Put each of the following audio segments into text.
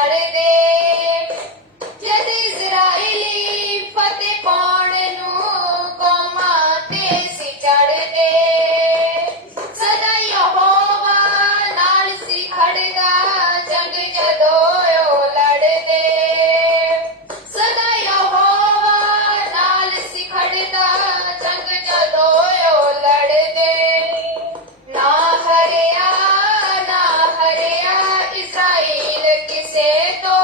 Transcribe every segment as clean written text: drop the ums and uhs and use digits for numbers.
ਚੜਦੇ ਜਦ ਇਜ਼ਰਾਈਲੀ ਫਤਿਹ ਪਾਉਣ ਨੂੰ ਕੌਮਾਂ ਤੇ ਸੀ ਚੜਦੇ ਸਦਾ ਯਹੋਵਾ ਨਾਲ ਸੀ ਖੜਦਾ ਜੰਗ ਜਦੋਂ ਉਹ ਲੜਦੇ ਸਦਾ ਯਹੋਵਾ ਨਾਲ ਸੀ ਖੜਦਾ ਜੰਗ ਜਦੋਂ ਉਹ ਲੜਦੇ ਨਾ ਹਰਿਆ ਇਜ਼ਰਾਈਲ ਕਿਸੇ ਤੋਂ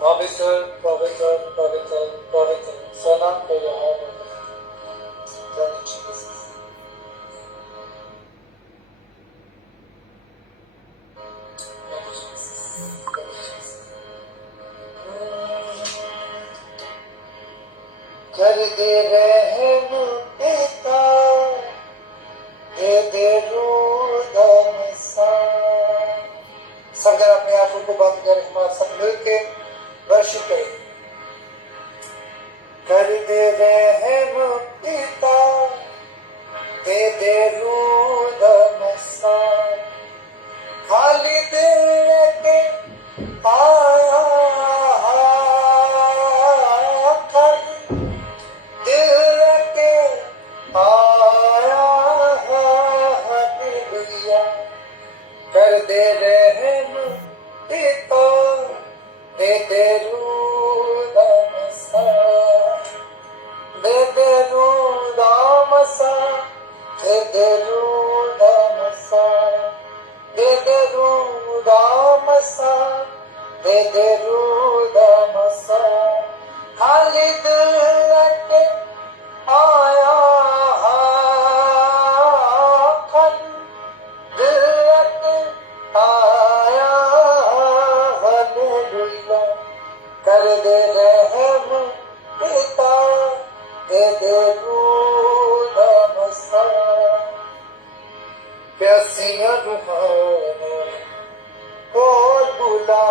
पवित्र पवित्र पवित्र पवित्र सोना को यहाँ कर दे रहम पिता दे दे रूदन सा। सब जन अपने आंखों को बंद कर हमारे सब मिलके वर्शिप करें। कर दे रहम पिता दे दे रूदन सा। खाली दिल के आया खाली दिल के आया हालेलुया। कर दे रहम पिता दे दे रूदन सा। दे दे रूदन सा दे दे रूदन सा। दे दे रूदन सा दे दे रूदन सा। खाली दिल के आया खाली दिल के आया हालेलुया। कर दे रहम पिता दे दे रूदन सा। प्यासियां रूहां को बुला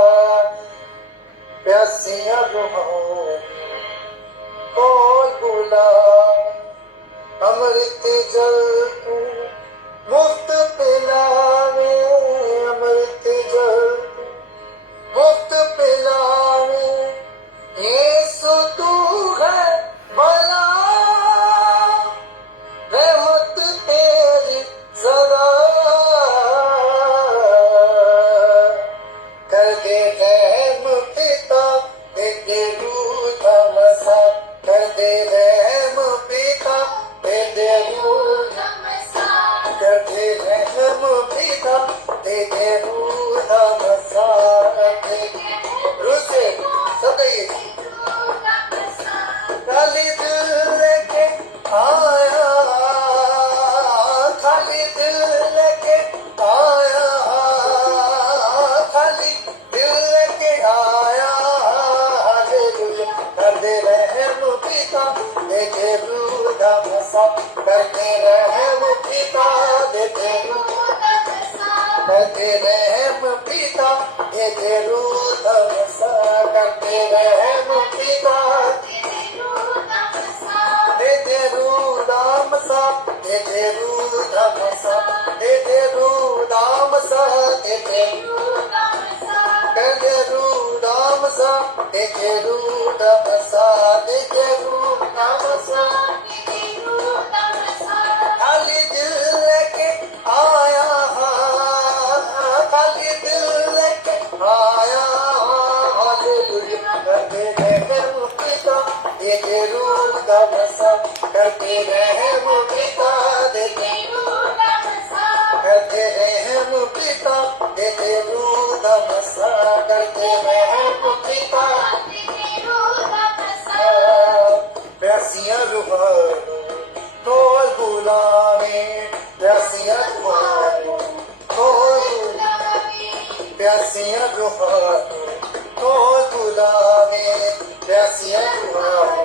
प्यासियां रूहां को बुला। अमृत जल तू मुफ्त पिलावे अमृत जल तू मुफ्त पिलावे। यीशु तू है भला रहमत तेरी सदा। कर दे रहम पिता दे दे रूदन सा। कर दे रहम पिता दे दे रूदन सा। कर दे रहम पिता दे दे रूदन सा। रुसे सब ये खाली दिल के आया खाली दिल के आया खाली दिल के आया हालेलुया। कर दे रहम पिता दे दे रूदन सा। कर दे रहम पिता दे दे रूदन सा। कर दे रहम पिता दे दे रूदन सा। कर दे रहम पिता दे दे रूदन सा दे दे रूदन सा। दे दे रूदन सा दे दे कर दे रूदन सा दे दे रूदन सा। दे दे रूदन सा खाली दिल के आया खाली दिल के आया हालेलुया। कर दे रहम पिता दे दे रूदन सा। कर दे रहम पिता दे दे कर दे रहम पिता दे दे रूदन सा। कर दे रहम पिता प्यासियां रूहां को बुलावे प्यासियां रूहां को प्यासियां रूहां को बुलावे प्यासियां रूहां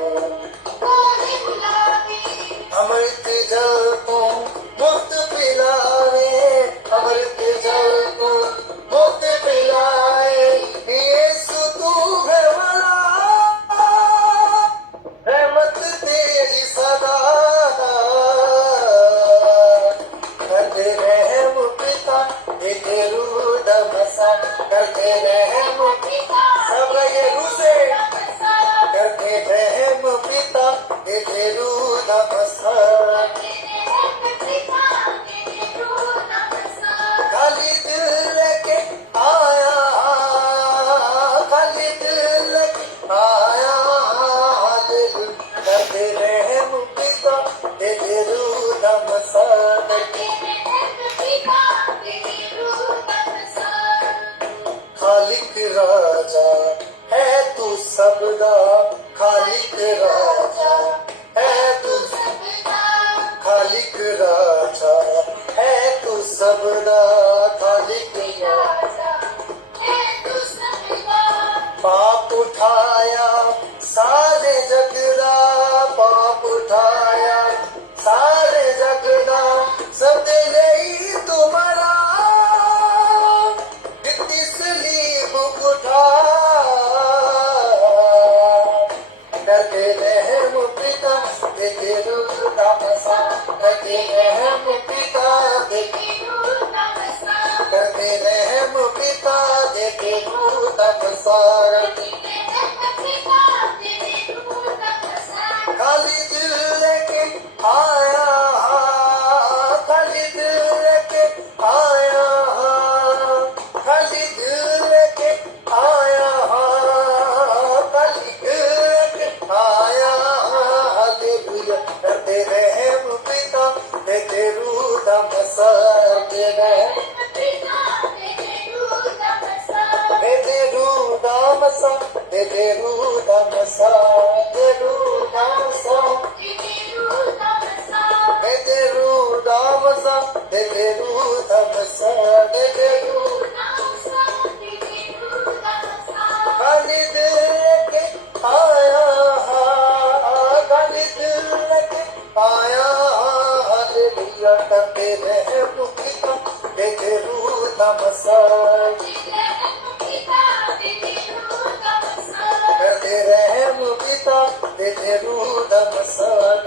दम सारा खाली दिल लेके आया खाली दिल लेके आया खाली दिल लेके आया खाली दिल लेके आया हालेलुया करते रहे पिता तेरे रूह दम सार दे रहे तेरे रूह दम सार तेरे रूह दम सार तेरे रूह दम सार तेरे रूह दम सार तेरे रूह दम सार तेरे रूह खाली दिल लेके आया खाली दिल लेके आया हालेलुया करते रहे पिता तेरे रूह दम सार करते रहे पिता तेरे रूह दम सार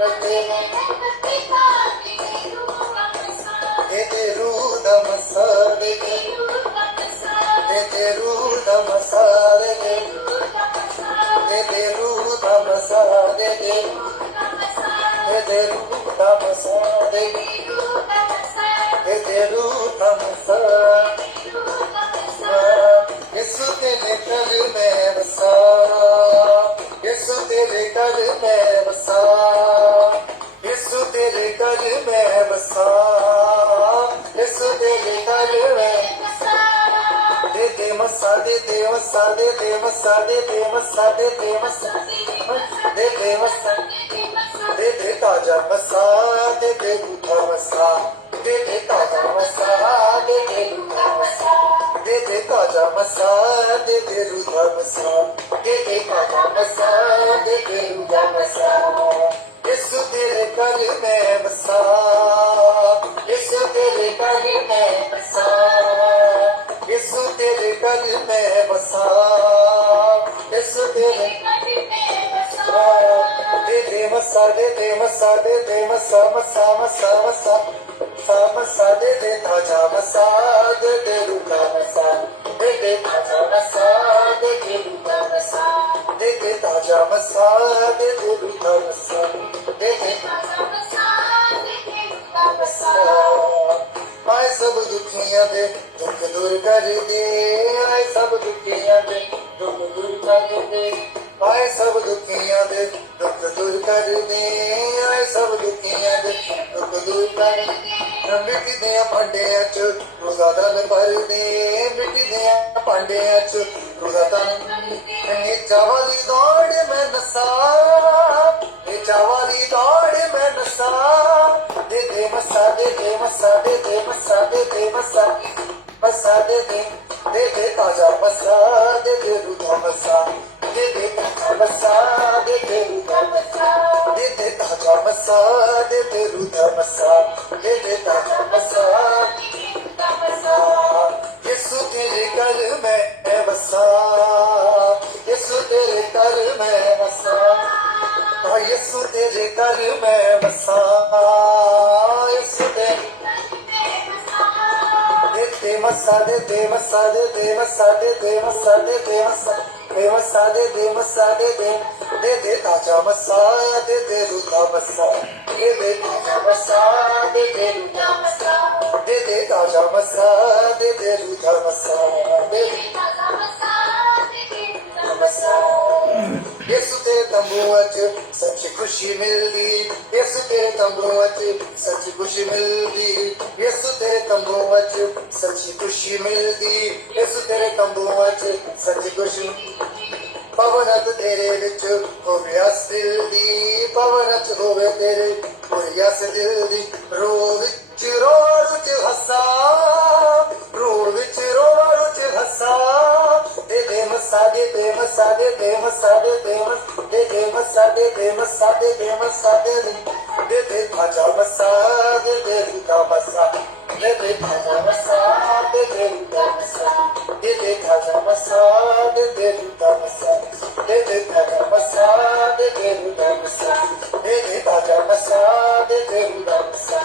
तेरे रूह दम सार तेरे रूह दम सार तेरे रूह दम सार तेरे रूह दम सार तेरे रूह दम सार यीशु तेरे घर में बसा यीशु तेरे घर में बसा यीशु तेरे घर में बसा यीशु तेरे घर में दे दे मसा दे दे मसा दे दे मसा दे दे मसा दे दे मसा दे दे मसा दे दे ताजा मसा दे दे दूधा मसा दे दे ताजा मसा दे दे दूधा मसा दे दे ताजा मसा दे दे दूधा मसा दे दे ताजा मसा दे दे दूधा मसा यीशु तेरे घर में बसा यीशु तेरे घर में बसा यीशु तेरे घर में बसा यीशु तेरे दे दे मसा दे दे मसा दे दे मसा मसा मसा मसा सा मसा दे दे ताजा मसा दे दे रूखा मसा दे दे ताजा मसा दे दे रूखा मसा दे दे ताजा मसा दे दे रूखा मसा दे दे आए सब दुखियां दे दुख दूर कर दे आए सब दुखियां दे दुख दूर कर दे आए सब दुखियां दे दुख दूर कर दे आए सब दुखियां दे दुख दूर कर दे मिट्टी दे भांडियां च रोजा दान भर दे मिट्टी दे भांडियां च रोजा दान नीचा वाली दौड़ में नसा नीचा वाली दौड़ में नसा दे दे मसा दे दे मसा दे दे मसा दे दे मसा मसा दे दे ताजा मसा दे दे रूधा मसा दे दे ताजा मसा दे दे रूधा मसा दे दे ताजा मसा दे दे रूधा मसा दे दे ताजा मसा यीशु तेरे घर में बसा यीशु तेरे घर में बसा यीशु तेरे घर में बसा यीशु तेरे दे मसा दे दे मसा दे दे मसा दे दे मसा दे दे मसा दे मसा दे दे मसा दे दे ताजा मसा दे दे रूखा मसा दे दे ताजा मसा दे दे रूखा मसा दे दे ताजा मसा दे दे रूखा मसा दे दे मसा यीशु तेरे तंबूआ च सच्ची खुशी मिलदी यीशु तेरे तंबूआ च सच्ची खुशी मिलदी यीशु तेरे तंबूआ च सच्ची खुशी मिलदी यीशु तेरे तंबूआ च सच्ची खुशी पवनत तेरे विच होवे अस दिल दी पवनत होवे तेरे होवे अस दिल दी रो विच हसा रो विच हसा दे दे मसा दे दे मसा दे दे मसा दे दे मसा दे दे मसा दे दे मसा दे दे मसा दे दे ताजा मसा दे दे रूखा मसा दे दे ताजा मसा दे दे रूखा मसा दे दे ताजा मसा दे दे रूखा मसा दे दे ताजा मसा दे दे रूखा मसा दे दे ताजा मसा दे दे रूखा मसा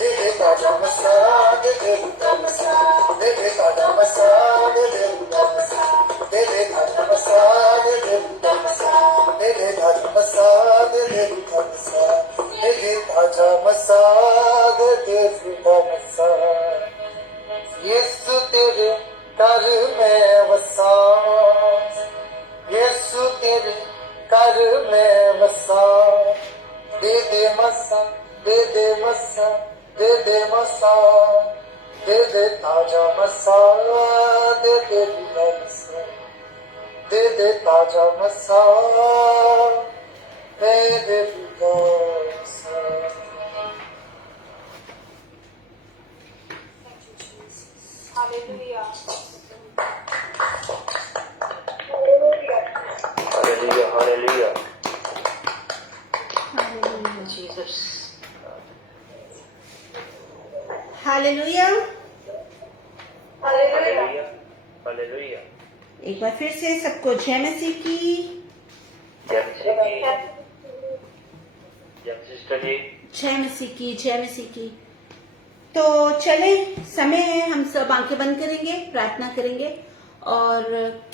दे दे ताजा मसा दे दे रूखा मसा दे दे ताजा मसा दे दे रूखा मसा दे दे घर में बसा, दे दे मसा, दे दे मसा, दे दे मसा, दे दे ताजा मसा, दे दे भीगा मसा, दे दे ताजा मसा, दे दे भीगा मसा। Hallelujah. Hallelujah, hallelujah. Jesus. Hallelujah. Hallelujah. Hallelujah. एक बार फिर से सबको जय मसीह की। जय मसीह की। जय सिस्टर जी। जय मसीह की, जय मसीह की। तो चले, समय है, हम सब आंखें बंद करेंगे, प्रार्थना करेंगे। और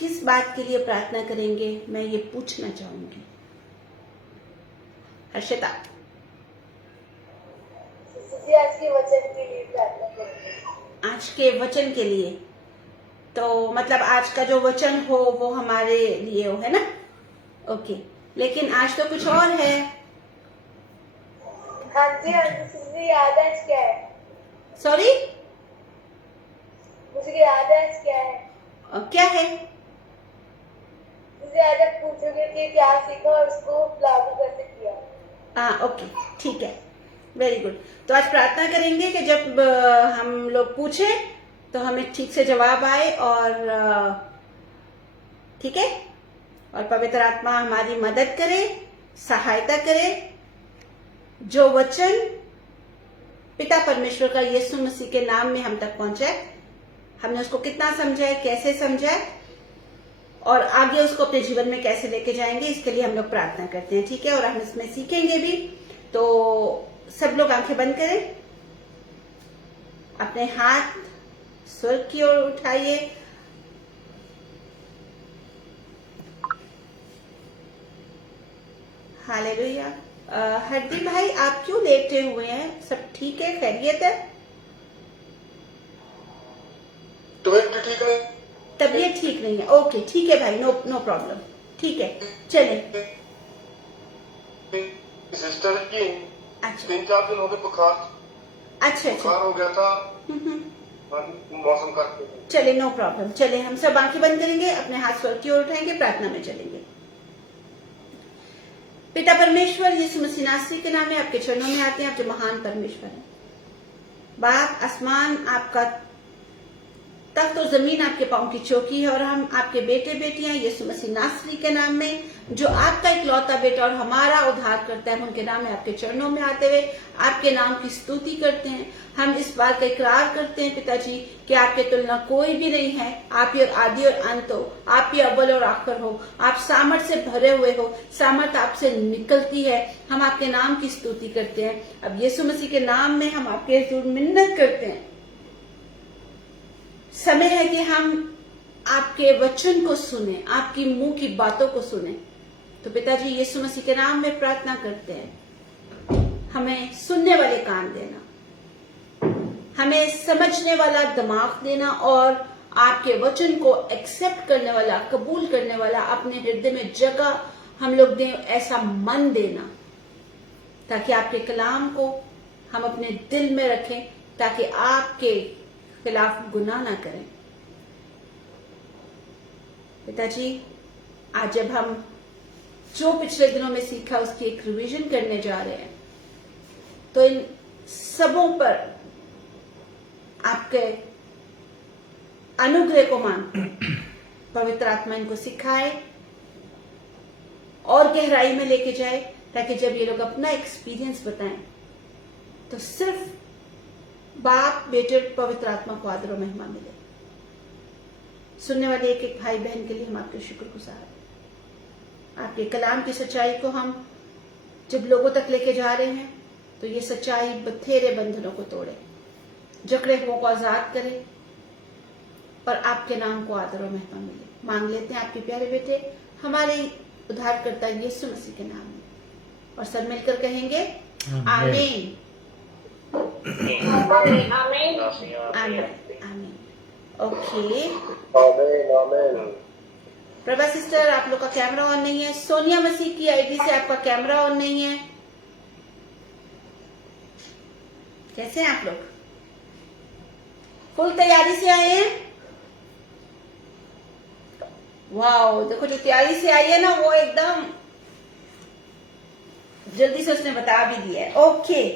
किस बात के लिए प्रार्थना करेंगे मैं ये पूछना चाहूंगी। हर्षिता। आज के वचन के लिए प्रार्थना करेंगे। आज के वचन के लिए, तो मतलब आज का जो वचन हो वो हमारे लिए हो, है ना? ओके, लेकिन आज तो कुछ और है। हाँ जी, मुझे याद है आज क्या है। सॉरी, मुझे याद है आज क्या है। क्या है? मुझे आज आप पूछोगे कि क्या सीखा और उसको लागू कैसे किया। हाँ, ओके, ठीक है, वेरी गुड। तो आज प्रार्थना करेंगे कि जब हम लोग पूछे तो हमें ठीक से जवाब आए, और ठीक है, और पवित्र आत्मा हमारी मदद करे, सहायता करे। जो वचन पिता परमेश्वर का यीशु मसीह के नाम में हम तक पहुंचे, हमने उसको कितना समझा है, कैसे समझा है, और आगे उसको अपने जीवन में कैसे लेके जाएंगे, इसके लिए हम लोग प्रार्थना करते हैं, ठीक है? और हम इसमें सीखेंगे भी। तो सब लोग आंखें बंद करें, अपने हाथ स्वर्ग की ओर उठाइए। हालेलुया। हरदीप भाई, आप क्यों लेटे हुए हैं? सब ठीक है, खैरियत है? तबीयत ठीक है? तबीयत ठीक नहीं है? ओके, ठीक है भाई, नो प्रॉब्लम, ठीक है, चले। सिस्टर की अच्छा 3-4 दिन हो गए बुखार, अच्छा बुखार हो गया था मौसम का। चले, नो प्रॉब्लम। चले, हम सब आंखें बंद करेंगे, अपने हाथ स्वर्ग की ओर उठाएंगे, प्रार्थना में चलेंगे। पिता परमेश्वर, यीशु मसीह नासरी के नाम में आपके चरणों में आते हैं। आप जो महान परमेश्वर हैं, बाप, आसमान आपका तख्त और जमीन आपके पांव की चौकी है, और हम आपके बेटे बेटियां यीशु मसीह नासरी के नाम में, जो आपका इकलौता बेटा और हमारा उद्धार करता है, उनके नाम में आपके चरणों में आते हुए आपके नाम की स्तुति करते हैं। हम इस बात का इकरार करते हैं पिताजी कि आपके तुलना कोई भी नहीं है। आप ही और आदि और अंत हो, आप ही अव्वल और आखिर हो, आप सामर्थ से भरे हुए हो, सामर्थ आपसे निकलती है। हम आपके नाम की स्तुति करते हैं। अब यीशु मसीह के नाम में हम आपके हुजूर मिन्नत करते हैं। समय है कि हम आपके वचन को सुने, आपकी मुंह की बातों को सुने। तो पिताजी, यीशु मसीह के नाम में प्रार्थना करते हैं, हमें सुनने वाले कान देना, हमें समझने वाला दिमाग देना, और आपके वचन को एक्सेप्ट करने वाला, कबूल करने वाला अपने हृदय में जगह हम लोग दें, ऐसा मन देना, ताकि आपके कलाम को हम अपने दिल में रखें, ताकि आपके खिलाफ गुनाह ना करें। पिताजी, आज जब हम जो पिछले दिनों में सीखा उसकी एक रिवीजन करने जा रहे हैं, तो इन सबों पर आपके अनुग्रह को मान पवित्र आत्मा इनको सिखाए और गहराई में लेके जाए, ताकि जब ये लोग अपना एक्सपीरियंस बताएं तो सिर्फ बाप, बेटे, पवित्र आत्मा को आदर और महिमा मिले। सुनने वाले एक एक भाई बहन के लिए हम आपके शुक्रगुजार हैं। आपके कलाम की सच्चाई को हम जब लोगों तक लेके जा रहे हैं, तो ये सच्चाई बथेरे बंधनों को तोड़े, जकड़े हुओं को आजाद करे, और आपके नाम को आदर और महिमा मिले। मांग लेते हैं आपके प्यारे बेटे, हमारे उद्धारकर्ता यीशु मसीह के नाम में, और सब मिलकर कहेंगे आमीन, आमीन, आमीन। आमीन, आमीन। ओके, आमीन, आमीन। प्रभा सिस्टर, आप लोग का कैमरा ऑन नहीं है। सोनिया मसीह की आईडी से आपका कैमरा ऑन नहीं है। कैसे हैं आप लोग? फुल तैयारी से आए हैं? वाओ, देखो जो तैयारी से आई है ना, वो एकदम जल्दी से उसने बता भी दिया है। ओके,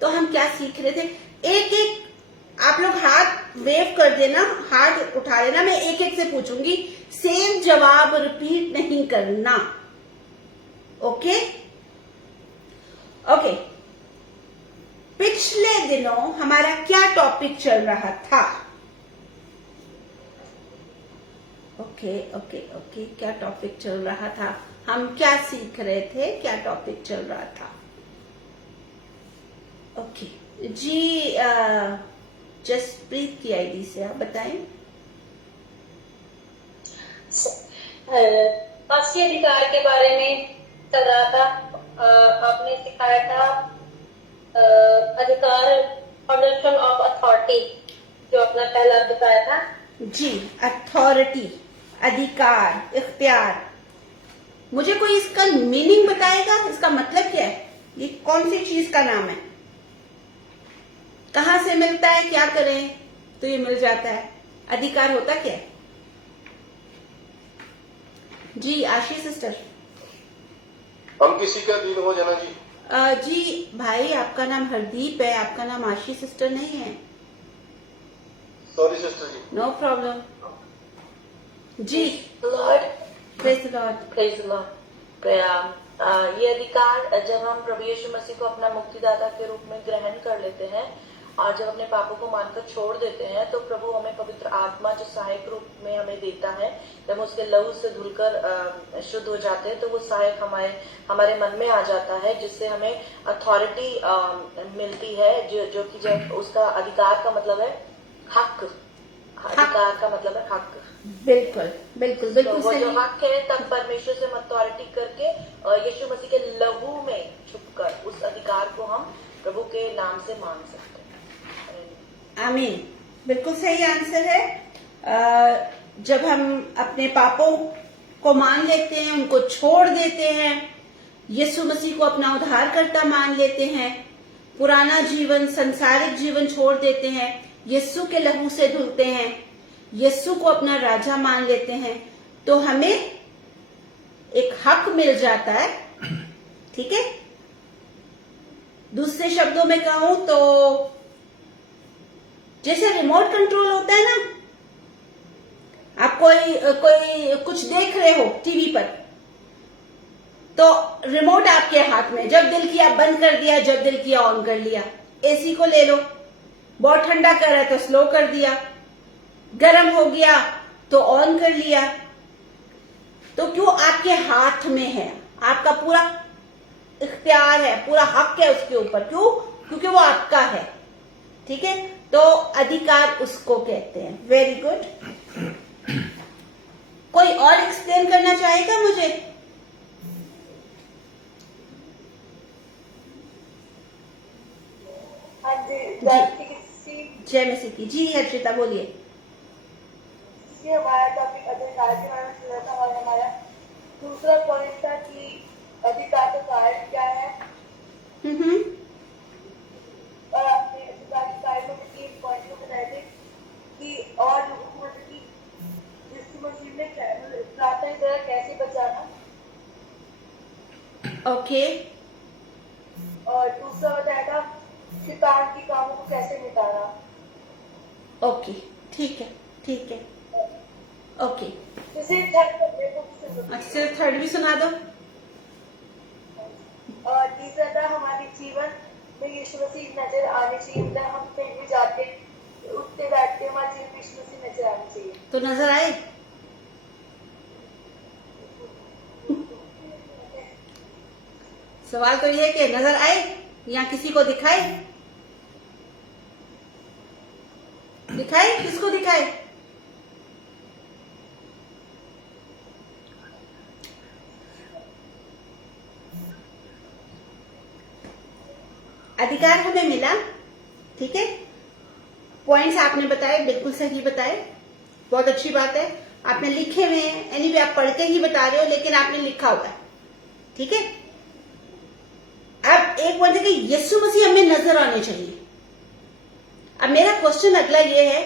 तो हम क्या सीख रहे थे? एक एक आप लोग हाथ वेव कर देना, हाथ उठा लेना, मैं एक एक से पूछूंगी, सेम जवाब रिपीट नहीं करना। Okay okay. पिछले दिनों हमारा क्या टॉपिक चल रहा था? ओके ओके ओके, क्या टॉपिक चल रहा था? हम क्या सीख रहे थे? क्या टॉपिक चल रहा था? ओके जी, जसप्रीत की आईडी से आप बताएं। राष्ट्रीय अधिकार के बारे में चल रहा था। आपने सिखाया था अधिकार, फाउंडेशन ऑफ अथॉरिटी, जो अपना पहला बताया था जी। अथॉरिटी, अधिकार, इख्तियार। मुझे कोई इसका मीनिंग बताएगा? इसका मतलब क्या है? ये कौन सी चीज का नाम है? कहाँ से मिलता है? क्या करें तो ये मिल जाता है? अधिकार होता क्या है? जी आशीष सिस्टर। हम किसी का दिन हो जाना जी। जी भाई, आपका नाम हरदीप है, आपका नाम आशीष सिस्टर नहीं है। सॉरी सिस्टर जी। नो प्रॉब्लम जी। Lord, praise the Lord. Praise the Lord. ये अधिकार जब हम प्रभु यीशु मसीह को अपना मुक्तिदाता के रूप में ग्रहण कर लेते हैं और जब अपने पापों को मानकर छोड़ देते हैं, तो प्रभु हमें पवित्र आत्मा जो सहायक रूप में हमें देता है। जब हम उसके लहू से धुलकर शुद्ध हो जाते हैं, तो वो सहायक हमारे मन में आ जाता है, जिससे हमें अथॉरिटी मिलती है, जो कि जब उसका अधिकार का मतलब है हक। अधिकार का मतलब है हक। बिल्कुल बिल्कुल बिल्कुल वो सही। जो हक है, तब परमेश्वर से अथॉरिटी करके और यीशु मसीह के लहू में छुपकर उस अधिकार को हम प्रभु के नाम से मांग सकते हैं। आमीन, बिल्कुल सही आंसर है। जब हम अपने पापों को मान लेते हैं, उनको छोड़ देते हैं, यीशु मसीह को अपना उद्धारकर्ता मान लेते हैं, पुराना जीवन, संसारिक जीवन छोड़ देते हैं, यीशु के लहू से धुलते हैं, यीशु को अपना राजा मान लेते हैं, तो हमें एक हक मिल जाता है। ठीक है, दूसरे शब्दों में कहूं तो जैसे रिमोट कंट्रोल होता है ना, आप कोई कुछ देख रहे हो टीवी पर, तो रिमोट आपके हाथ में, जब दिल किया बंद कर दिया, जब दिल किया ऑन कर लिया। एसी को ले लो, बहुत ठंडा कर रहा है तो स्लो कर दिया, गर्म हो गया तो ऑन कर लिया। तो क्यों? आपके हाथ में है, आपका पूरा इख्तियार है, पूरा हक है उसके ऊपर। क्यों? क्योंकि वो आपका है। ठीक है, तो अधिकार उसको कहते हैं। Very good. कोई और एक्सप्लेन करना चाहेगा मुझे? हाँ जी, जय मसीह की। जी अर्चिता बोलिए। हमारा टॉपिक अधिकार के बारे में सुना था, और हमारा दूसरा पॉइंट था कि अधिकार का कारण क्या है, और आपने अधिकार के कारण को 3 पॉइंट को बताए थे कि और लोगों को मतलब कि यीशु मसीह ने प्रार्थना की तरह कैसे बचाना, ओके। और दूसरा बताया था शैतान की कामों को कैसे मिटाना। ओके, ठीक है ठीक है, ओके। जैसे थर्ड अच्छा, थर्ड भी सुना दो। और तीसरा था हमारे जीवन में यीशु मसीह नजर आने चाहिए। मतलब हम कहीं भी जाते, उठते बैठते, हमारे जीवन में यीशु मसीह नजर आने चाहिए। तो नजर आए? सवाल तो ये है कि नजर आए या किसी को दिखाए? दिखाए? किसको दिखाए? अधिकार हमें मिला, ठीक है, पॉइंट्स आपने बताए, बिल्कुल सही बताए, बहुत अच्छी बात है। आपने लिखे हुए हैं, एनीवे आप पढ़ के ही बता रहे हो, लेकिन आपने लिखा हुआ है, ठीक है। अब एक पॉइंट है कि यीशु मसीह हमें नजर आने चाहिए। अब मेरा क्वेश्चन अगला ये है,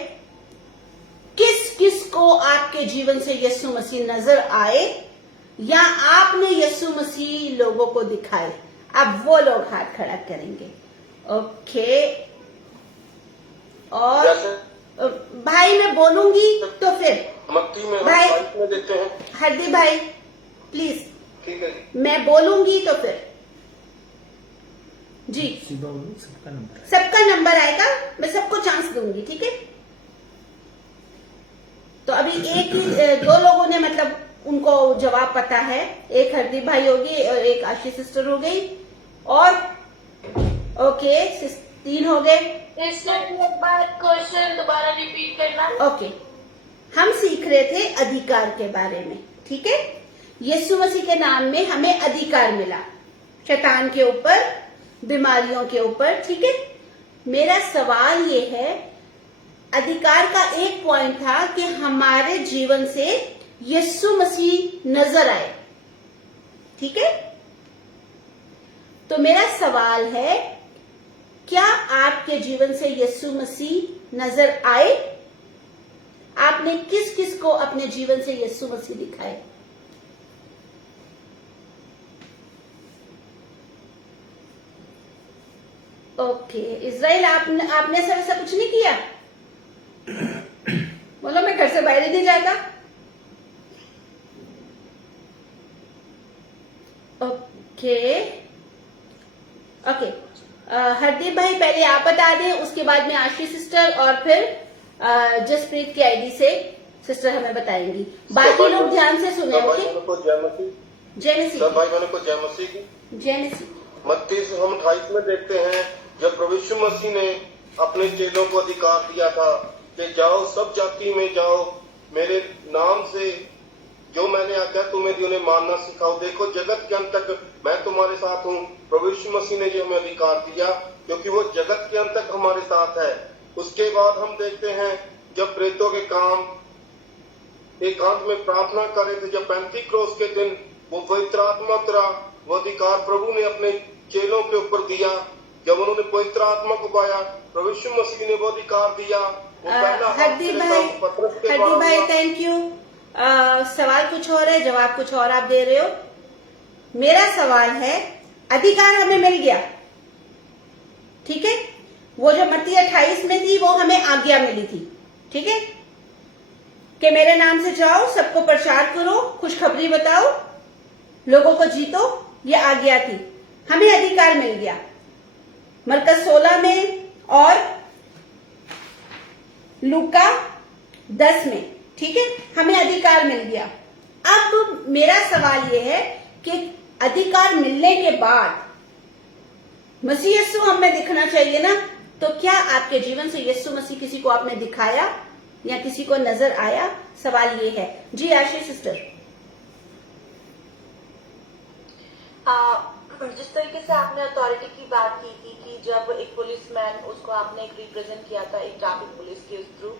किस किस को आपके जीवन से यीशु मसीह नजर आए या आपने यीशु मसीह लोगों को दिखाए? अब वो लोग हाथ खड़ा करेंगे। ओके, और जैसे भाई मैं बोलूंगी तो फिर मत्ती में हम भाई- 22 में देखते हैं। हरदी भाई प्लीज, ठीक है जी। मैं बोलूंगी तो फिर जी सबका नंबर आएगा, मैं सबको चांस दूंगी, ठीक है। तो अभी एक ही दो लोगों ने मतलब उनको जवाब पता है, एक हरदीप भाई होगी और एक आशी सिस्टर हो गई, और ओके 3 हो गए। एक बार क्वेश्चन दोबारा रिपीट करना। ओके, हम सीख रहे थे अधिकार के बारे में, ठीक है। यीशु मसीह के नाम में हमें अधिकार मिला शैतान के ऊपर, बीमारियों के ऊपर, ठीक है। मेरा सवाल ये है, अधिकार का एक पॉइंट था कि हमारे जीवन से यीशु मसीह नजर आए, ठीक है। तो मेरा सवाल है, क्या आपके जीवन से यीशु मसीह नजर आए? आपने किस किस को अपने जीवन से यीशु मसीह दिखाए? ओके, इज़राइल आपने ऐसा वैसा कुछ नहीं किया? बोलो मैं घर से बाहर ही नहीं जाता। ओके ओके, हरदीप भाई पहले आप बता दें, उसके बाद में आशी सिस्टर और फिर जसप्रीत की आईडी से सिस्टर हमें बताएंगी। बाकी लोग ध्यान से सुने, सब भाई ओके। बहनों को जय मसीह। जय मसीह, सब भाई बहनों को जय मसीह की। जय मसीह। मत्ती से हम 28 में देखते हैं, जब प्रभु यीशु मसीह ने अपने चेलों को अधिकार दिया था कि जाओ सब जाति में जाओ, मेरे नाम से जो मैंने आज्ञा तुम्हें दी उन्हें मानना सिखाओ, देखो जगत के अंत तक मैं तुम्हारे साथ हूँ। प्रभु यीशु मसीह ने ये हमें अधिकार दिया क्योंकि वो जगत के अंत तक हमारे साथ है। उसके बाद हम देखते हैं जब प्रेतों के काम एकांत में प्रार्थना कर रहे थे, जब पेंतीकोस्त के दिन वो पवित्र आत्मा उतरा, वो अधिकार प्रभु ने अपने चेलों के ऊपर दिया। जब उन्होंने पवित्र आत्मा को पाया, प्रभु यीशु मसीह ने वो अधिकार दिया। वो पहला हरदीप पत्रस के भाई बाद थैंक यू। सवाल कुछ और है, जवाब कुछ और आप दे रहे हो। मेरा सवाल है, अधिकार हमें मिल गया, ठीक है। वो जो मत्ती 28 में थी वो हमें आज्ञा मिली थी, ठीक है, कि मेरे नाम से जाओ, सबको प्रचार करो, खुशखबरी बताओ, लोगों को जीतो, ये आज्ञा थी। हमें अधिकार मिल गया मरकस 16 में और लूका 10 में, ठीक है, हमें अधिकार मिल गया। अब मेरा सवाल ये है कि अधिकार मिलने के बाद मसीह यीशु हमें दिखना चाहिए ना, तो क्या आपके जीवन से यीशु मसीह किसी को आपने दिखाया या किसी को नजर आया? सवाल ये है। जी आशीष सिस्टर। जिस तरीके से आपने अथॉरिटी की बात की थी कि जब एक पुलिसमैन, उसको आपने एक रिप्रेजेंट किया था एक ट्रैफिक पुलिस के थ्रू,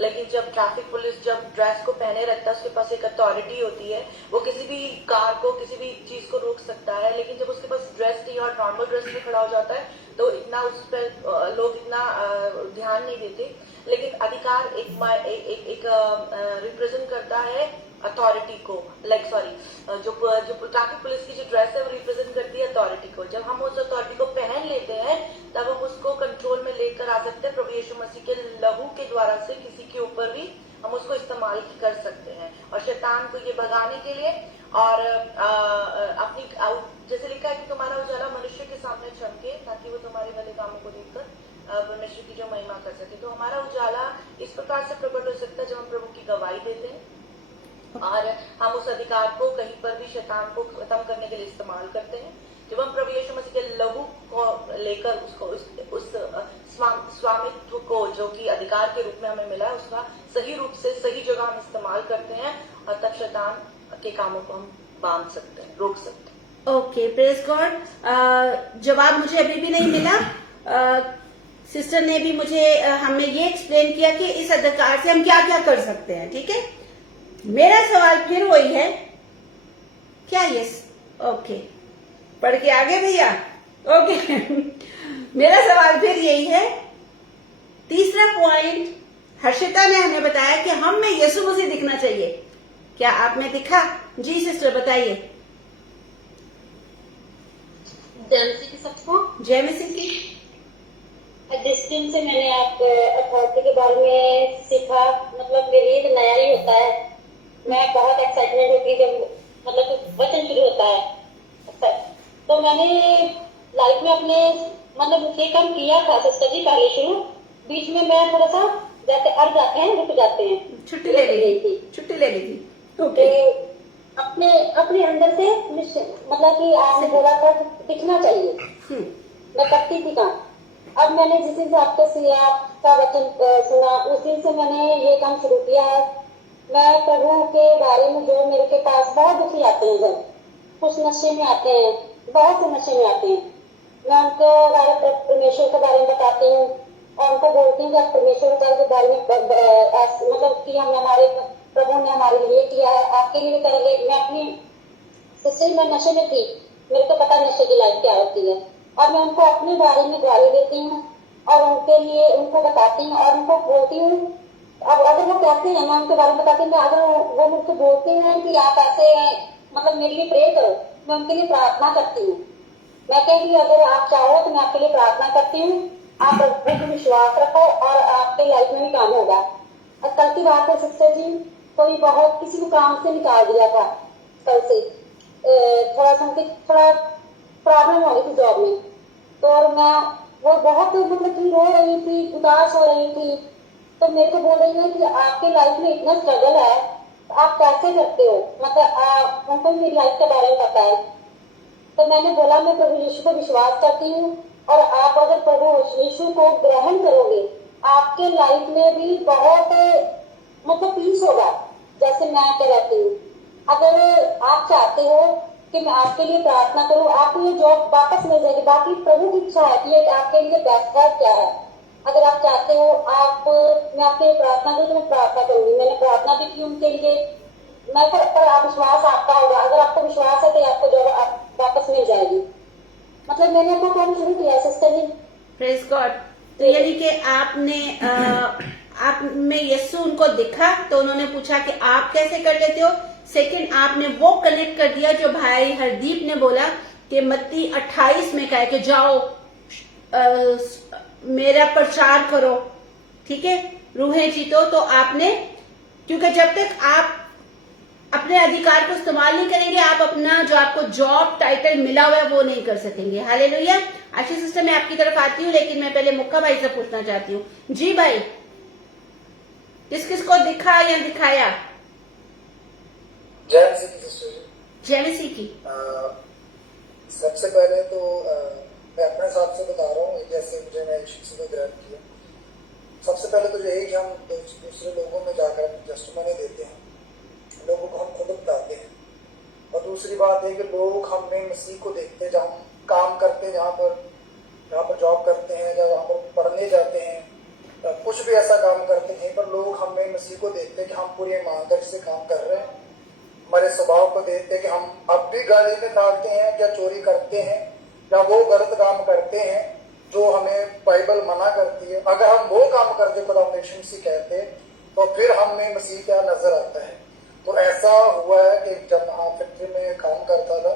लेकिन जब ट्रैफिक पुलिस जब ड्रेस को पहने रहता है, उसके पास एक अथॉरिटी होती है, वो किसी भी कार को किसी भी चीज को रोक सकता है। लेकिन जब उसके पास ड्रेस नहीं और नॉर्मल ड्रेस में खड़ा हो जाता है तो इतना उस पर लोग इतना ध्यान नहीं देते। लेकिन अधिकार एक रिप्रेजेंट करता है अथॉरिटी को, जो ट्रैफिक पुलिस की जो ड्रेस है वो रिप्रेजेंट करती है अथॉरिटी को। जब हम उस अथॉरिटी को पहन लेते हैं तब हम उसको कंट्रोल में लेकर आ सकते हैं। प्रभु यीशु मसीह के लहू के द्वारा से किसी के ऊपर भी हम उसको इस्तेमाल कर सकते हैं और शैतान को ये भगाने के लिए। और अपनी जैसे लिखा है कि तुम्हारा उजाला मनुष्य के सामने चमके ताकि वो तुम्हारे भले कामों को देखकर परमेश्वर की जो महिमा कर सके। तो हमारा उजाला इस प्रकार से प्रकट हो सकता है जब हम प्रभु की गवाही देते हैं और हम उस अधिकार को कहीं पर भी शैतान को खत्म करने के लिए इस्तेमाल करते हैं। जब हम प्रभु यीशु मसीह के लहू को लेकर उसको उस स्वामित्व को जो कि अधिकार के रूप में हमें मिला है उसका सही रूप से सही जगह हम इस्तेमाल करते हैं और तब शैतान के कामों को हम बांध सकते हैं, रोक सकते हैं। Okay, praise God. जवाब मुझे अभी भी नहीं मिला। सिस्टर ने भी मुझे हमें ये एक्सप्लेन किया कि इस अधिकार से हम क्या क्या कर सकते हैं। ठीक है, मेरा सवाल फिर वही है, क्या यस ओके पढ़ के आगे भैया ओके मेरा सवाल फिर यही है, तीसरा पॉइंट हर्षिता ने हमें बताया कि हम में यीशु मसीह दिखना चाहिए, क्या आप में दिखा? जी सिस्टर बताइए। जय मसीह की सबको। जय मसीह की। जिस दिन से मैंने आप अथॉरिटी के बारे में सीखा, मतलब मेरे लिए तो नया ही होता है। मैं बहुत एक्साइटमेंट होती है जब मतलब वचन शुरू होता है। तो मैंने लाइफ में अपने मतलब ये काम किया था सिस्टर जी पहले शुरू, बीच में मैं थोड़ा सा जैसे अड़ जाते हैं, रुक जाते हैं, छुट्टी ले लेगी, छुट्टी ले लेगी। ओके, अपने अपने अंदर से मतलब कि आपने बोला था दिखना चाहिए, मैं करती थी काम। अब मैंने जिस दिन से आपके से आपका वचन सुना, उस दिन से मैंने ये काम शुरू किया है। मैं प्रभु के बारे में जो मेरे के पास बहुत दुखी आते हैं, जब कुछ नशे में आते हैं, बहुत से नशे में आते हैं, मैं उनको परमेश्वर के बारे में बताती हूँ और उनको बोलती हूँ कि आप परमेश्वर के बारे में मतलब कि हम हमारे प्रभु ने हमारे लिए किया है, आपके लिए भी करेंगे। मैं अपनी सिस्टर में नशे में थी, मेरे को पता नशे की लाइफ क्या होती है, और मैं उनको अपने बारे में गाली देती हूँ और उनके लिए उनको बताती हूँ और उनको बोलती हूँ। अब अगर वो कहते हैं, मैं उनके बारे में बताती हूँ, अगर वो मुझसे बोलते हैं कि आप ऐसे मतलब मेरे लिए प्रे करो, मैं उनके लिए प्रार्थना करती हूँ। मैं कहती हूँ अगर आप चाहो तो मैं आपके लिए प्रार्थना करती हूँ, आप प्रभु पर विश्वास रखो और आपके लाइफ में भी काम होगा। और कल की बात है सिस्टर जी, कोई बहुत किसी को काम से निकाल दिया था, कल से थोड़ा प्रॉब्लम हो रही थी जॉब में, तो मैं वो बहुत मतलब कि रो रही थी, उदास हो रही थी, तो मेरे को बोल रही है कि आपके लाइफ में इतना स्ट्रगल है, आप कैसे करते हो, मतलब उनको मेरी लाइफ के बारे में पता है। तो मैंने बोला मैं प्रभु यीशु को विश्वास करती हूँ और आप अगर प्रभु यीशु को ग्रहण करोगे, आपके लाइफ में भी बहुत मतलब पीस होगा, जैसे मैं कहती हूँ। अगर आप चाहते हो कि मैं आपके लिए प्रार्थना करूं, आपको ये जॉब वापस मिल जाएगी, बाकी प्रभु की इच्छा है कि आपके लिए बेस्ट है क्या है। अगर आप चाहते हो मैं आपके लिए प्रार्थना करूँ तो मैं प्रार्थना करूंगी, मैंने प्रार्थना भी की उनके लिए। मैं पर आप विश्वास आपका होगा, अगर आपको विश्वास है तो आपको जॉब वापस मिल जाएगी। मतलब मैंने अपना काम शुरू किया सिस्टर जी। Praise God. तो यानी कि आपने आप में यीशु उनको दिखा तो उन्होंने पूछा कि आप कैसे कर लेते हो। सेकंड, आपने वो कनेक्ट कर दिया जो भाई हरदीप ने बोला कि मत्ती 28 में कहा कि जाओ मेरा प्रचार करो, ठीक है, रूहें जीतो। तो आपने, क्योंकि जब तक आप अपने अधिकार को इस्तेमाल नहीं करेंगे, आप अपना जो आपको जॉब टाइटल मिला हुआ है वो नहीं कर सकेंगे। हालेलुया। आशी सिस्टर मैं आपकी तरफ आती हूँ, लेकिन मैं पहले मुक्का भाई से पूछना चाहती हूँ। जी भाई, किस किस को दिखा या दिखाया? जय मसीह की सिस्टर जी। जय मसीह की। सबसे पहले तो मैं अपने हिसाब से बता रहा हूँ, जैसे मुझे मैं यीशु को ग्रहण किया। सबसे पहले तो यही कि हम दूसरे लोगों में जाकर टेस्टिमनी देते हैं, लोगों को हम खुद बताते हैं। और दूसरी बात है कि लोग हमें मसीह को देखते हैं, जहाँ हम काम करते हैं, जहाँ पर जॉब करते हैं, जहाँ पर पढ़ने जाते हैं, कुछ भी ऐसा काम करते हैं, पर लोग हमें मसीह को देखते हैं कि हम पूरी ईमानदारी से काम कर रहे हैं। हमारे स्वभाव को देखते हैं कि हम अब भी गाली में डालते हैं या चोरी करते हैं या वो गलत काम करते हैं जो हमें बाइबल मना करती है। अगर हम वो काम करते खुदा यीशु मसीह कहते तो फिर हमें मसीह क्या नजर आता है। तो ऐसा हुआ है कि जब मैं फैक्ट्री में काम करता था,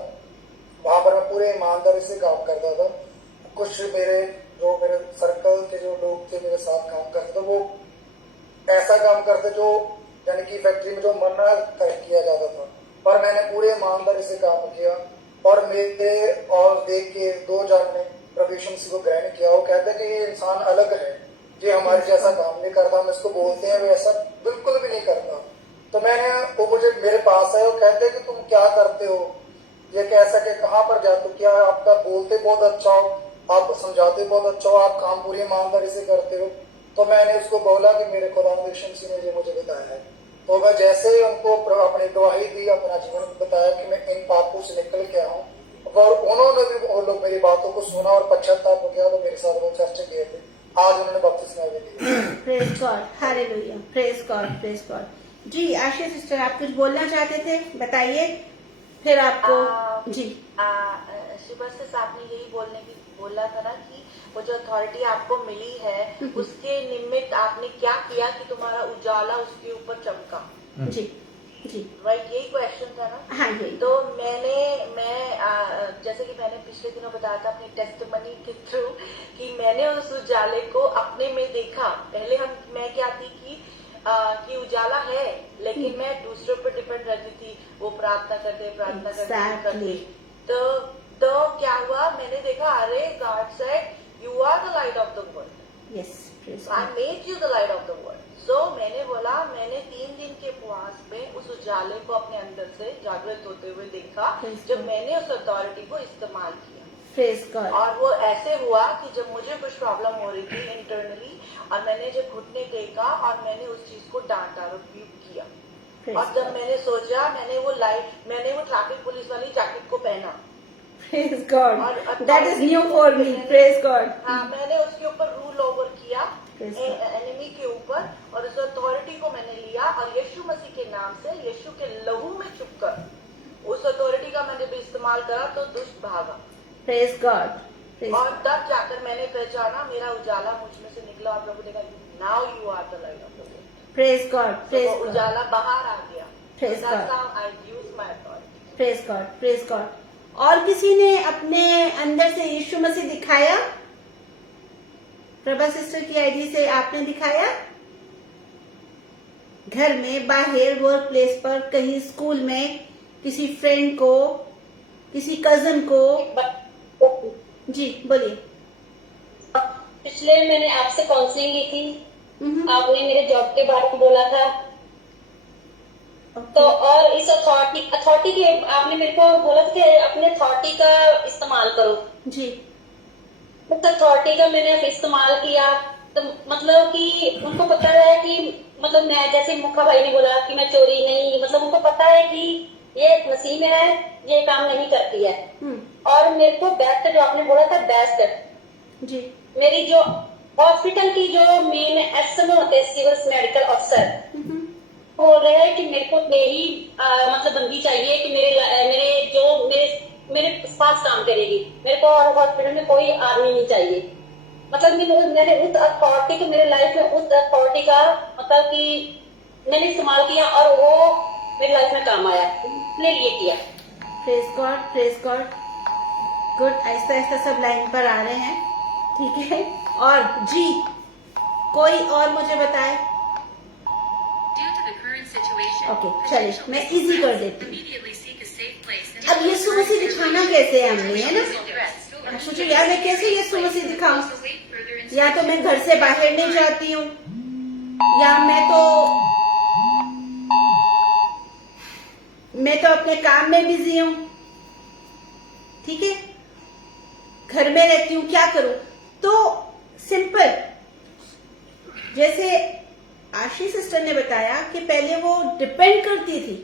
वहां पर मैं पूरे ईमानदारी से काम करता था। कुछ मेरे सर्कल के जो लोग थे मेरे साथ काम करते थे, वो ऐसा काम करते जो यानी कि फैक्ट्री में जो मना किया जाता था, पर मैंने पूरे ईमानदारी से काम किया और मेरे और देख के 2 जन ने प्रभु यीशु मसीह को ग्रहण किया। वो कहते कि ये इंसान अलग है, ये हमारे जैसा काम नहीं करता, हम इसको बोलते हैं वो ऐसा बिल्कुल भी नहीं करता। तो वो मुझे मेरे पास है, वो कहते कि तुम क्या करते हो, ये कैसा कि कहाँ पर जाते हो, क्या आपका बोलते बहुत अच्छा हो, आप समझाते बहुत अच्छा हो, आप काम पूरी ईमानदारी से करते हो। तो मैंने उसको बोला कि मेरे खुदा यीशु मसीह ने मुझे बताया है। तो मैं जैसे ही उनको अपनी गवाही दी, अपना जीवन बताया कि मैं इन पापों से निकल के आऊँ, और उन्होंने भी वो लोग मेरी बातों को सुना और पश्चाताप हो गया, तो मेरे साथ वो चर्च गए थे। आज उन्होंने बपतिस्मा भी लिया। Praise God, hallelujah, praise God, praise God. जी आशा सिस्टर, आप कुछ बोलना चाहते थे, बताइए, फिर आपको। जी सुबह आपने यही बोला था ना कि वो जो अथॉरिटी आपको मिली है उसके निमित्त आपने क्या किया कि तुम्हारा उजाला उसके ऊपर चमका। जी जी, राइट, यही क्वेश्चन था ना। हाँ यही। तो जैसे कि मैंने पिछले दिनों बताया था अपनी टेस्टिमनी के थ्रू कि मैंने उस उजाले को अपने में देखा। पहले मैं क्या थी कि उजाला है, लेकिन मैं दूसरों पर डिपेंड रहती थी, वो प्रार्थना करते। तो क्या हुआ, मैंने देखा, अरे God said you are the light of the world, yes, I made you the light of the world. So मैंने बोला, मैंने 3 दिन के उपवास में उस उजाले को अपने अंदर से जागृत होते हुए देखा जब मैंने उस अथॉरिटी को इस्तेमाल किया। और वो ऐसे हुआ कि जब मुझे कुछ प्रॉब्लम हो रही थी इंटरनली, और मैंने जब घुटने टेका और मैंने उस चीज को डांटा, रिब्यूक किया, और जब मैंने सोचा, मैंने वो ट्रैफिक पुलिस वाली जैकेट को पहना। Praise God. That is new for me. Praise God. हाँ, मैंने उसके ऊपर रूल ओवर किया एनिमी के ऊपर, और उस अथॉरिटी को मैंने लिया और यीशु मसीह के नाम से, यीशु के लहू में चुपकर उस अथॉरिटी का मैंने भी इस्तेमाल करा तो दुष्ट भागा। Praise God. और तब जाकर मैंने पहचाना, मेरा उजाला मुझ में से निकला और प्रभु ने कहा, now you are the light of the world. Praise God. Praise तो God. उजाला बाहर आ गया। Praise God. That's how I use my authority. Praise God. Praise God. और किसी ने अपने अंदर से यीशु मसीह दिखाया? प्रभा सिस्टर की आईडी से आपने दिखाया? घर में, बाहर, वर्क प्लेस पर, कहीं स्कूल में, किसी फ्रेंड को, किसी कजन को? जी बोलिए। पिछले मैंने आपसे काउंसलिंग की थी, आपने मेरे जॉब के बारे में बोला था। तो और इस अथॉरिटी के आपने मेरे को बोला था कि अपने अथॉरिटी का इस्तेमाल करो। जी, उस अथॉरिटी का मैंने इस्तेमाल किया, तो मतलब कि उनको पता है कि मतलब मैं, जैसे मुखा भाई ने बोला कि मैं चोरी नहीं, मतलब उनको पता है कि ये मसीह में है, ये काम नहीं करती है। और मेरे को बेस्ट, जो आपने बोला था बेस्ट जी, मेरी जो हॉस्पिटल की जो मेन एसएमओ होते हैं, सिविल मेडिकल अफसर, बोल रहे हैं कि मेरे को यही मतलब बंदी चाहिए कि मेरे पास काम करेगी। मेरे को हॉस्पिटल में कोई आदमी नहीं चाहिए। मतलब मैंने उस अथॉरिटी को मेरे लाइफ में, उस अथॉरिटी का मतलब कि मैंने इस्तेमाल किया और वो मेरी लाइफ में काम आया, इसलिए ये किया। Praise God, praise God, good. ऐसा ऐसा सब लाइन पर आ रहे हैं, ठीक है। और जी, कोई और मुझे बताए? ओके, चलिए मैं इजी कर देती हूँ। अब यीशु मसीह दिखाना कैसे है हमने, है ना? सोचो यार, मैं कैसे यीशु मसीह दिखाऊं? या तो मैं घर से बाहर नहीं जाती हूँ, या मैं तो अपने काम में बिजी हूँ, ठीक है, घर में रहती हूँ, क्या करूं? तो सिंपल, जैसे आशीष सिस्टर ने बताया कि पहले वो डिपेंड करती थी,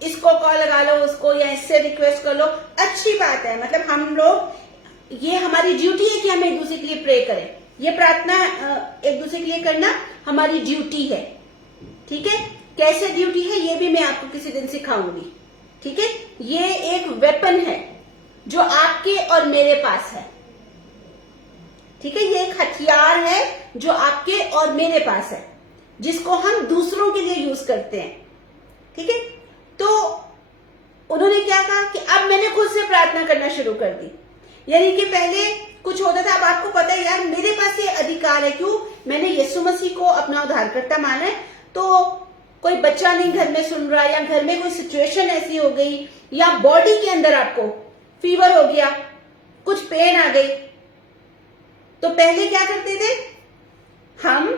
इसको कॉल लगा लो, उसको, या इससे रिक्वेस्ट कर लो, अच्छी बात है। मतलब हम लोग, ये हमारी ड्यूटी है कि हम एक दूसरे के लिए प्रे करें। ये प्रार्थना एक दूसरे के लिए करना हमारी ड्यूटी है, ठीक है। कैसे ड्यूटी है ये भी मैं आपको किसी दिन सिखाऊंगी, ठीक है। ये एक वेपन है जो आपके और मेरे पास है, ठीक है। ये एक हथियार है जो आपके और मेरे पास है, जिसको हम दूसरों के लिए यूज करते हैं, ठीक है। तो उन्होंने क्या कहा कि अब मैंने खुद से प्रार्थना करना शुरू कर दी। यानी कि पहले कुछ होता था, अब आपको पता है यार मेरे पास ये अधिकार है, क्यों? मैंने यीशु मसीह को अपना उद्धारकर्ता माना है। तो कोई बच्चा नहीं घर में सुन रहा, या घर में कोई सिचुएशन ऐसी हो गई, या बॉडी के अंदर आपको फीवर हो गया, कुछ पेन आ गई, तो पहले क्या करते थे? हम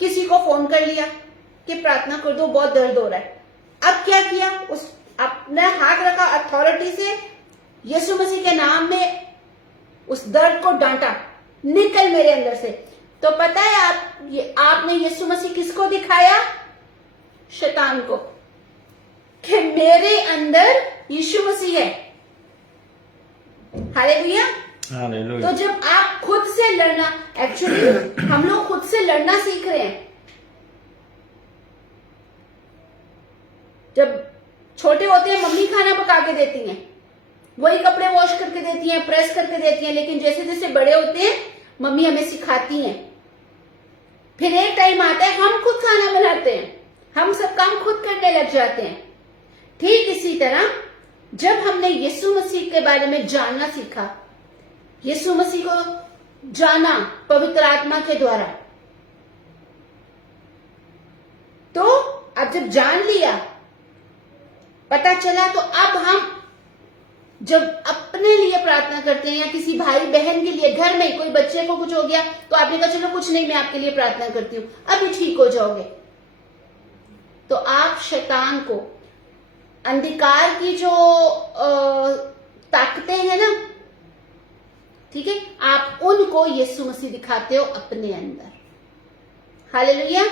किसी को फोन कर लिया कि प्रार्थना कर दो, बहुत दर्द हो रहा है। अब क्या किया? उस अपना हाथ रखा अथॉरिटी से, यीशु मसीह के नाम में उस दर्द को डांटा, निकल मेरे अंदर से। तो पता है आपने यीशु मसीह किसको दिखाया? शैतान को, कि मेरे अंदर यीशु मसीह है। हालेलुया। तो जब आप खुद से लड़ना, एक्चुअली हम लोग खुद से लड़ना सीख रहे हैं। जब छोटे होते हैं मम्मी खाना पका के देती हैं, वही कपड़े वॉश करके देती हैं, प्रेस करके देती हैं, लेकिन जैसे जैसे बड़े होते हैं मम्मी हमें सिखाती हैं। फिर एक टाइम आता है हम खुद खाना बनाते हैं, हम सब काम खुद करने लग जाते हैं। ठीक इसी तरह जब हमने यीशु मसीह के बारे में जानना सीखा, यीशु मसीह को जाना पवित्र आत्मा के द्वारा, तो अब जब जान लिया, पता चला, तो अब हम जब अपने लिए प्रार्थना करते हैं या किसी भाई बहन के लिए, घर में कोई बच्चे को कुछ हो गया तो आपने कहा चलो कुछ नहीं, मैं आपके लिए प्रार्थना करती हूं, अभी ठीक हो जाओगे, तो आप शैतान को, अंधकार की जो ताकतें हैं ना, ठीक है, आप उनको यीशु मसीह दिखाते हो अपने अंदर। हालेलुया।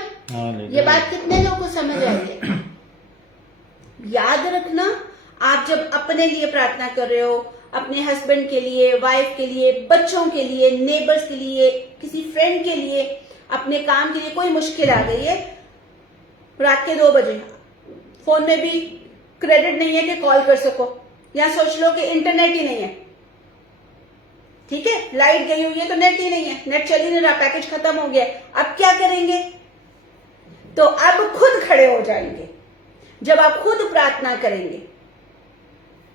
ये बात कितने लोगों को समझ आई है? याद रखना, आप जब अपने लिए प्रार्थना कर रहे हो, अपने हस्बैंड के लिए, वाइफ के लिए, बच्चों के लिए, नेबर्स के लिए, किसी फ्रेंड के लिए, अपने काम के लिए कोई मुश्किल आ गई है, रात के 2 बजे, फोन में भी क्रेडिट नहीं है कि कॉल कर सको, या सोच लो कि इंटरनेट ही नहीं है, ठीक है, लाइट गई हुई है तो नेट ही नहीं है, नेट चल ही नहीं रहा, पैकेज खत्म हो गया, अब क्या करेंगे? तो अब खुद खड़े हो जाएंगे। जब आप खुद प्रार्थना करेंगे,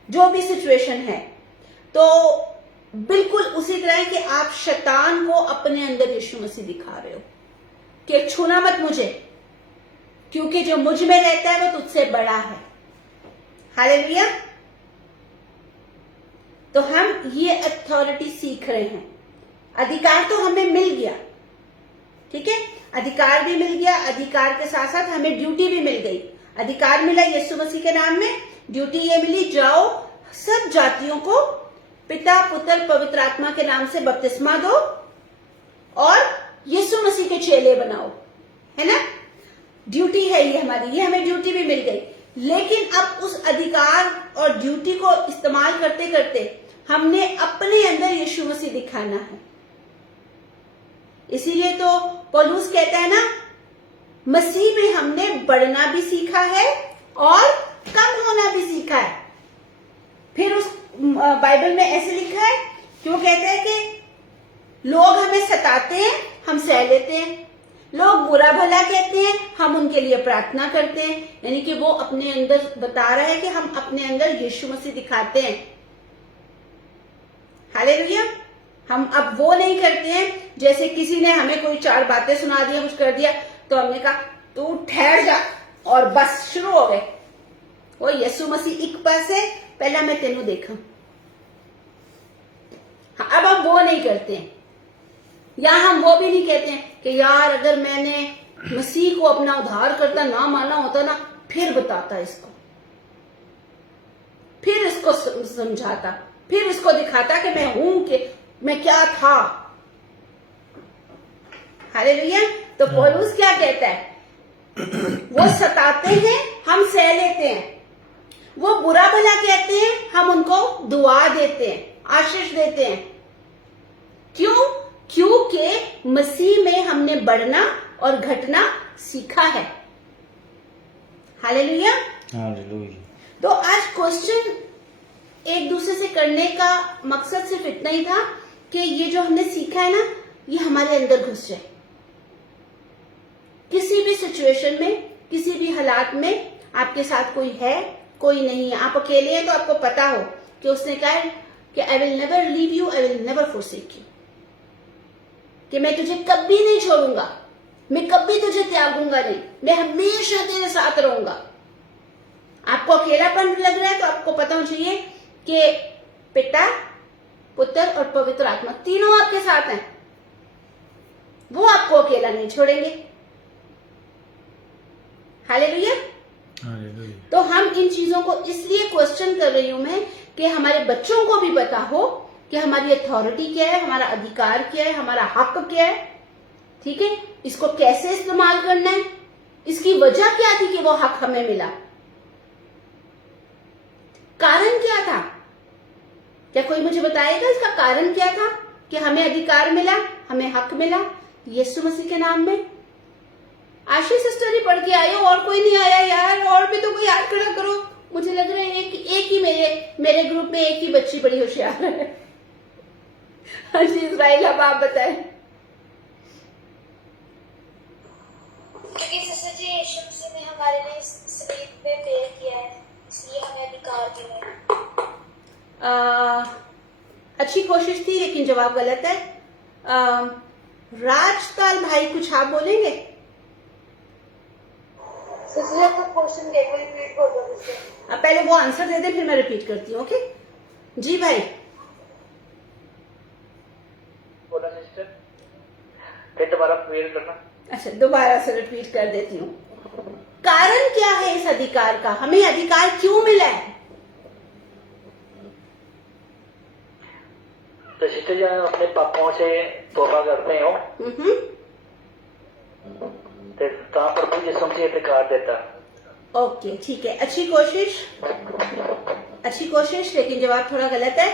जो भी सिचुएशन है, तो बिल्कुल उसी तरह कि आप शैतान को अपने अंदर यीशु मसीह दिखा रहे हो कि छूना मत मुझे, क्योंकि जो मुझ में रहता है वो तुझसे बड़ा है। हालेलुया। तो हम ये अथॉरिटी सीख रहे हैं। अधिकार तो हमें मिल गया, ठीक है, अधिकार भी मिल गया, अधिकार के साथ साथ हमें ड्यूटी भी मिल गई। अधिकार मिला यीशु मसीह के नाम में, ड्यूटी ये मिली, जाओ सब जातियों को पिता पुत्र पवित्र आत्मा के नाम से बपतिस्मा दो और यीशु मसीह के चेले बनाओ, है ना। ड्यूटी है ये हमारी, ये हमें ड्यूटी भी मिल गई। लेकिन अब उस अधिकार और ड्यूटी को इस्तेमाल करते करते हमने अपने अंदर यीशु मसीह दिखाना है। इसीलिए तो पौलुस कहता है ना, मसीह में हमने बढ़ना भी सीखा है और कम होना भी सीखा है। फिर उस बाइबल में ऐसे लिखा है कि वो कहते हैं कि लोग हमें सताते हैं, हम सह लेते हैं, लोग बुरा भला कहते हैं, हम उनके लिए प्रार्थना करते हैं। यानी कि वो अपने अंदर बता रहा है कि हम अपने अंदर यीशु मसीह दिखाते हैं। हालेलुया। हम अब वो नहीं करते हैं जैसे किसी ने हमें कोई 4 बातें सुना दिया, कुछ कर दिया, तो हमने कहा तू ठहर जा और बस शुरू हो गए। वो यीशु मसीह एक पास है, पहला मैं तेनू देखा। अब हम वो नहीं करते हैं, या हम वो भी नहीं कहते हैं कि यार अगर मैंने मसीह को अपना उद्धार करता ना माना होता ना, फिर बताता इसको, फिर इसको समझाता, फिर इसको दिखाता कि मैं हूं, कि मैं क्या था। हालेलुया। तो पौलुस क्या कहता है? वो सताते हैं, हम सह लेते हैं, वो बुरा भला कहते हैं, हम उनको दुआ देते हैं, आशीष देते हैं। क्यों? क्योंकि मसीह में हमने बढ़ना और घटना सीखा है। हालेलुया। हालेलुया। तो आज क्वेश्चन एक दूसरे से करने का मकसद सिर्फ इतना ही था कि ये जो हमने सीखा है ना, ये हमारे अंदर घुस जाए। किसी भी सिचुएशन में, किसी भी हालात में आपके साथ कोई है, कोई नहीं है, आप अकेले हैं, तो आपको पता हो कि उसने कहा है कि I will never leave you, I will never forsake you, कि मैं तुझे कभी नहीं छोड़ूंगा, मैं कभी तुझे त्यागूंगा नहीं, मैं हमेशा तेरे साथ रहूंगा। आपको अकेलापन लग रहा है तो आपको पता होना चाहिए कि पिता, पुत्र और पवित्र आत्मा तीनों आपके साथ हैं, वो आपको अकेला नहीं छोड़ेंगे। हालेलुया। हालेलुया। तो हम इन चीजों को इसलिए क्वेश्चन कर रही हूं मैं कि हमारे बच्चों को भी पता हो कि हमारी अथॉरिटी क्या है, हमारा अधिकार क्या है, हमारा हक क्या है, ठीक है, इसको कैसे इस्तेमाल करना है, इसकी वजह क्या थी कि वो हक हमें मिला, कारण क्या था, क्या कोई मुझे बताएगा इसका कारण क्या था कि हमें अधिकार मिला, हमें हक मिला यीशु मसीह के नाम में? आशीष सिस्टर ही पढ़ के आए हो, और कोई नहीं आया यार? और भी तो कोई हाथ खड़ा करो। मुझे लग रहा है एक ही मेरे ग्रुप में एक ही बच्ची बड़ी होशियार है। हाँ जी इस्राइल, अब आप बताएं। क्योंकि सिस्टर जी यीशु मसीह ने हमारे लिए सलीब पे पैर किया है, इसलिए हमें अधिकार मिला है। अच्छी कोशिश थी लेकिन जवाब गलत है। राजपाल भाई कुछ आप बोलेंगे? सिस्टर जी आपका क्वेश्चन क्या है, रिपीट कर दो मुझसे। अब पहले वो आंसर दे दे, फिर मैं रिपीट करती हूँ। ओके जी भाई। बोला सिस्टर, फिर दोबारा क्लियर करना। अच्छा दोबारा से रिपीट कर देती हूँ। कारण क्या है इस अधिकार का? हमें अधिकार क्यों मिला है? तो सिस्टर जी आप अपने पापों से तौबा करते हो तो कहाँ पर भी यीशु मसीह अधिकार देता। ओके ठीक है, अच्छी कोशिश लेकिन जवाब थोड़ा गलत है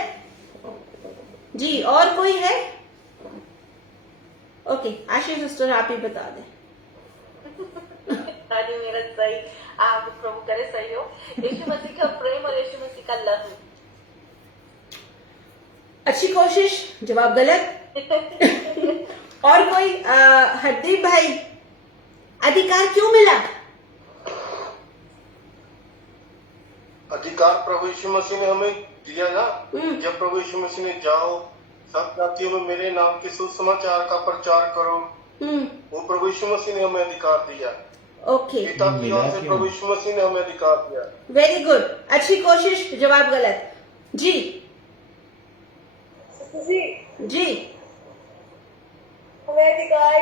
जी। और कोई है? ओके आशीष सिस्टर आप ही बता दें। हाँ जी मेरा सही, आप प्रभु करे सही हो। यीशु मसीह का प्रेम और यीशु मसीह का लहू। अच्छी कोशिश, जवाब गलत। और कोई? हरदीप भाई, अधिकार क्यों मिला? अधिकार प्रभु यीशु मसीह ने हमें दिया ना। जब प्रभु यीशु मसीह ने जाओ सब जातियों में मेरे नाम के सुसमाचार का प्रचार करो, वो प्रभु यीशु मसीह ने हमें अधिकार दिया। ओके पिता की ओर से प्रभु यीशु मसीह ने हमें अधिकार दिया। वेरी गुड, अच्छी कोशिश, जवाब गलत जी। जी हमें अधिकार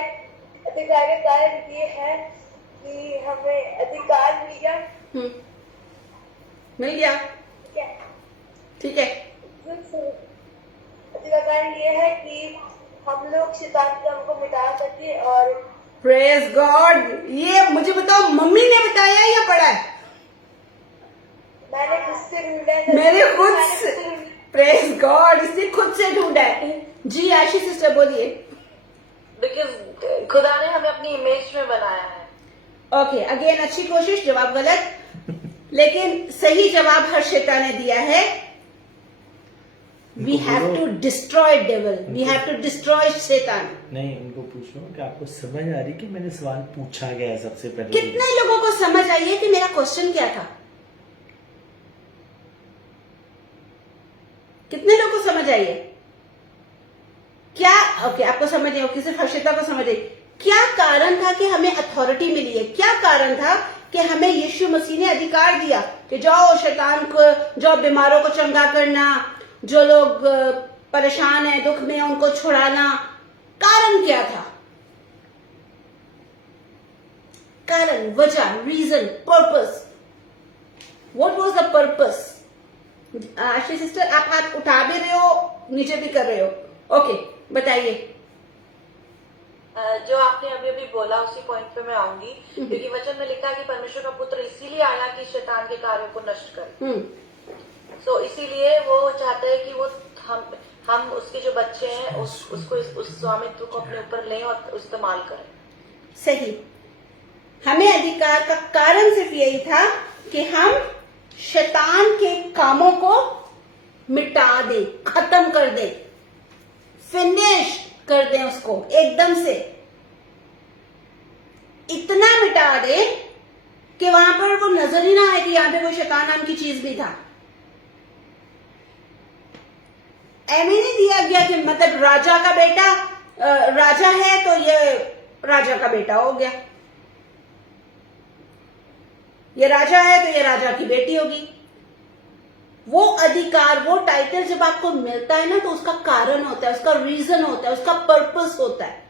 का कारण ये है कि हमें अधिकार मिल गया। मिल गया, ठीक है। अधिकार का कारण ये है कि हम लोग शैतान के काम को मिटा सके। और प्रेज गॉड। ये मुझे बताओ मम्मी ने बताया या पढ़ा है? मैंने खुद से ढूंढा है। मेरे खुद से, प्रेज गॉड, इसने खुद से ढूंढा है जी। आशीष सिस्टर बोलिए। बिकॉज खुदा ने हमें अपनी इमेज में बनाया है। ओके अगेन अच्छी कोशिश, जवाब गलत लेकिन सही जवाब हर्षिता ने दिया है। We have to destroy devil, we have to destroy शैतान। नहीं, उनको पूछो कि आपको समझ आ रही कि मैंने सवाल पूछा गया है सबसे पहले। कितने लोगों को समझ आई है कि मेरा क्वेश्चन क्या था? कितने लोगों को समझ आई है? क्या ओके आपको समझ आई, सिर्फ हर्षिता को समझ आई। क्या कारण था कि हमें अथॉरिटी मिली है? क्या कारण था कि हमें यीशु मसीह ने अधिकार दिया कि जाओ शैतान को, जाओ बीमारों को चंगा करना, जो लोग परेशान हैं दुख में उनको छुड़ाना? कारण क्या था? कारण, वजह, reason, purpose. What was the purpose? Ashish sister आप हाथ उठा भी रहे हो, नीचे भी कर रहे हो। ओके बताइए। जो आपने अभी अभी बोला उसी पॉइंट पे मैं आऊंगी, क्योंकि वचन में लिखा है कि परमेश्वर का पुत्र इसीलिए आया कि शैतान के कार्यों को नष्ट करे। सो इसीलिए वो चाहता है कि वो हम उसके जो बच्चे हैं उसको उस स्वामित्व को अपने ऊपर लें और इस्तेमाल करें। सही। हमें अधिकार का कारण सिर्फ यही था कि हम शैतान के कामों को मिटा दे, खत्म कर दे, फिनिश कर दें उसको एकदम से। इतना मिटा दे कि वहां पर वो नजर ही ना आए कि यहां पे कोई शैतान नाम की चीज भी था। ऐसे नहीं दिया गया कि मतलब राजा का बेटा राजा है तो ये राजा का बेटा हो गया, ये राजा है तो ये राजा की बेटी होगी। वो अधिकार, वो टाइटल जब आपको मिलता है ना तो उसका कारण होता है, उसका रीजन होता है, उसका पर्पस होता है।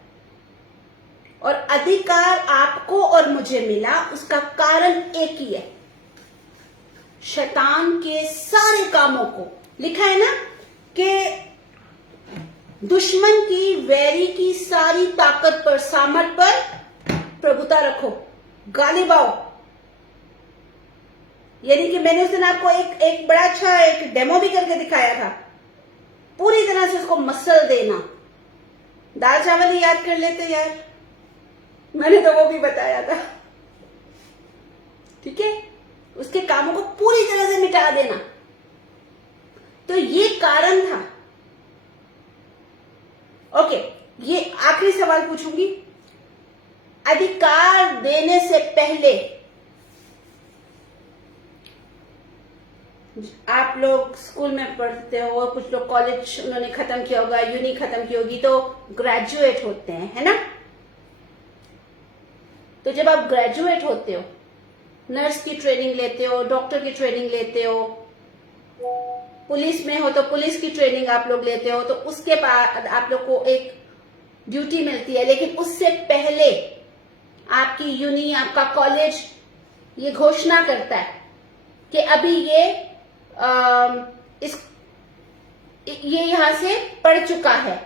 और अधिकार आपको और मुझे मिला, उसका कारण एक ही है, शैतान के सारे कामों को। लिखा है ना कि दुश्मन की, वैरी की सारी ताकत पर, सामर्थ पर प्रभुता रखो, गालिब आओ। यानी कि मैंने उस दिन आपको एक बड़ा अच्छा एक डेमो भी करके दिखाया था पूरी तरह से उसको मसल देना। दाल चावल ही याद कर लेते यार, मैंने तो वो भी बताया था। ठीक है, उसके कामों को पूरी तरह से मिटा देना। तो ये कारण था। ओके, ये आखिरी सवाल पूछूंगी। अधिकार देने से पहले आप लोग स्कूल में पढ़ते हो, कुछ लोग कॉलेज उन्होंने खत्म किया होगा, यूनी खत्म की होगी, तो ग्रेजुएट होते हैं, है ना। तो जब आप ग्रेजुएट होते हो, नर्स की ट्रेनिंग लेते हो, डॉक्टर की ट्रेनिंग लेते हो, पुलिस में हो तो पुलिस की ट्रेनिंग आप लोग लेते हो, तो उसके बाद आप लोग को एक ड्यूटी मिलती है। लेकिन उससे पहले आपकी यूनी, आपका कॉलेज ये घोषणा करता है कि अभी ये यहां से पढ़ चुका है,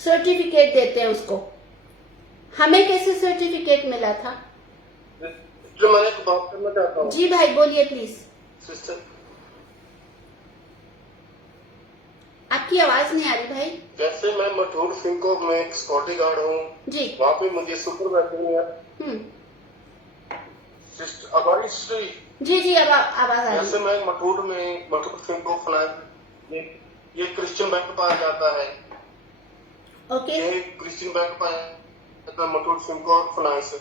सर्टिफिकेट देते हैं उसको। हमें कैसे सर्टिफिकेट मिला था? जो मैं एक बात करना चाहता हूँ। जी भाई बोलिए प्लीज। सिस्टर, आपकी आवाज नहीं आ रही भाई। जैसे मैं मठूर सिंह को मैं एक सिक्योरिटी गार्ड हूँ जी। वहाँ पे मुझे सुपरवाइजर है। सिस्टर हमारी हिस्ट्री, जी जी, अब आवाज आ रही जैसे है। मैं मठूर सिंह को ये क्रिश्चियन बैंक पाया जाता है। ओके, ये क्रिश्चियन बैंक पाया जाता है मठूर सिंह को और फाइनेंस।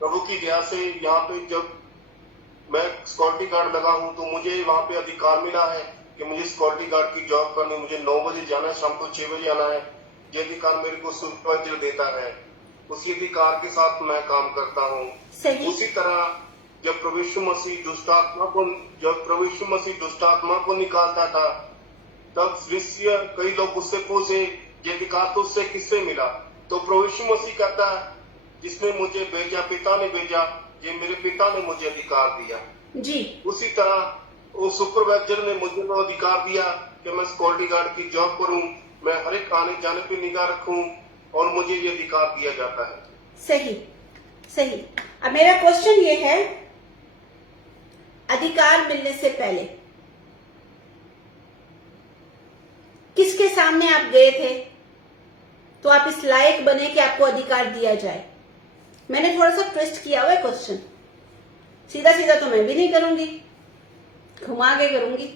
प्रभु की दया से यहाँ पे जब मैं सिक्योरिटी गार्ड लगा हूँ तो मुझे वहाँ पे अधिकार मिला है कि मुझे सिक्योरिटी गार्ड की जॉब करनी, मुझे 9 बजे जाना है, शाम को 6 बजे आना है। ये अधिकार मेरे को सुपरवाइजर देता है, उसी अधिकार के साथ मैं काम करता हूँ। सही। उसी तरह जब प्रभु यीशु मसीह दुष्ट आत्मा को निकालता था, तब शिष्य कई लोग उससे पूछे ये अधिकार तो उससे किससे मिला? तो प्रभु यीशु मसीह कहता है जिसने मुझे भेजा, पिता ने भेजा, ये मेरे पिता ने मुझे अधिकार दिया। जी। उसी तरह वो सुपरवाइजर ने मुझे वो अधिकार दिया कि मैं सिक्योरिटी गार्ड की जॉब करूं, मैं हर एक आने जाने पे निगाह रखूं, और मुझे ये अधिकार दिया जाता है। सही सही। अब मेरा क्वेश्चन ये है, अधिकार मिलने से पहले किसके सामने आप गए थे तो आप इस लायक बने कि आपको अधिकार दिया जाए? मैंने थोड़ा सा ट्विस्ट किया हुआ है क्वेश्चन, सीधा सीधा तो मैं भी नहीं करूंगी, घुमा के करूंगी।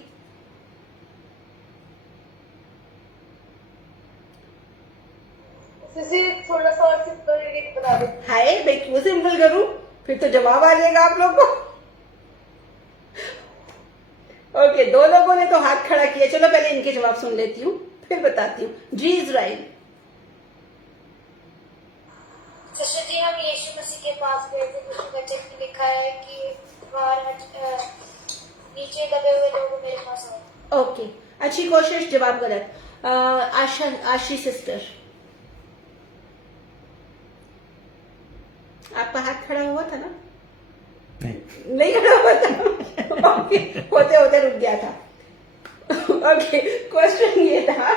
थोड़ा सा और सिंपल बता दो। हाय मैं क्यों सिंपल करूं, फिर तो जवाब आ जाएगा आप लोग को। ओके, 2 लोगों ने तो हाथ खड़ा किया, चलो पहले इनके जवाब सुन लेती हूँ फिर बताती हूँ। जी इजराइल। सिस्टर जी, हम यीशु मसीह के पास गए थे, कुछ वचन में लिखा है कि बाहर नीचे दबे हुए लोग मेरे पास आए। ओके, अच्छी कोशिश, जवाब गलत। आशी सिस्टर, आपका हाथ खड़ा हुआ था ना? नहीं खड़ा हुआ था। ओके, होते होते रुक गया था। ओके, क्वेश्चन ये था,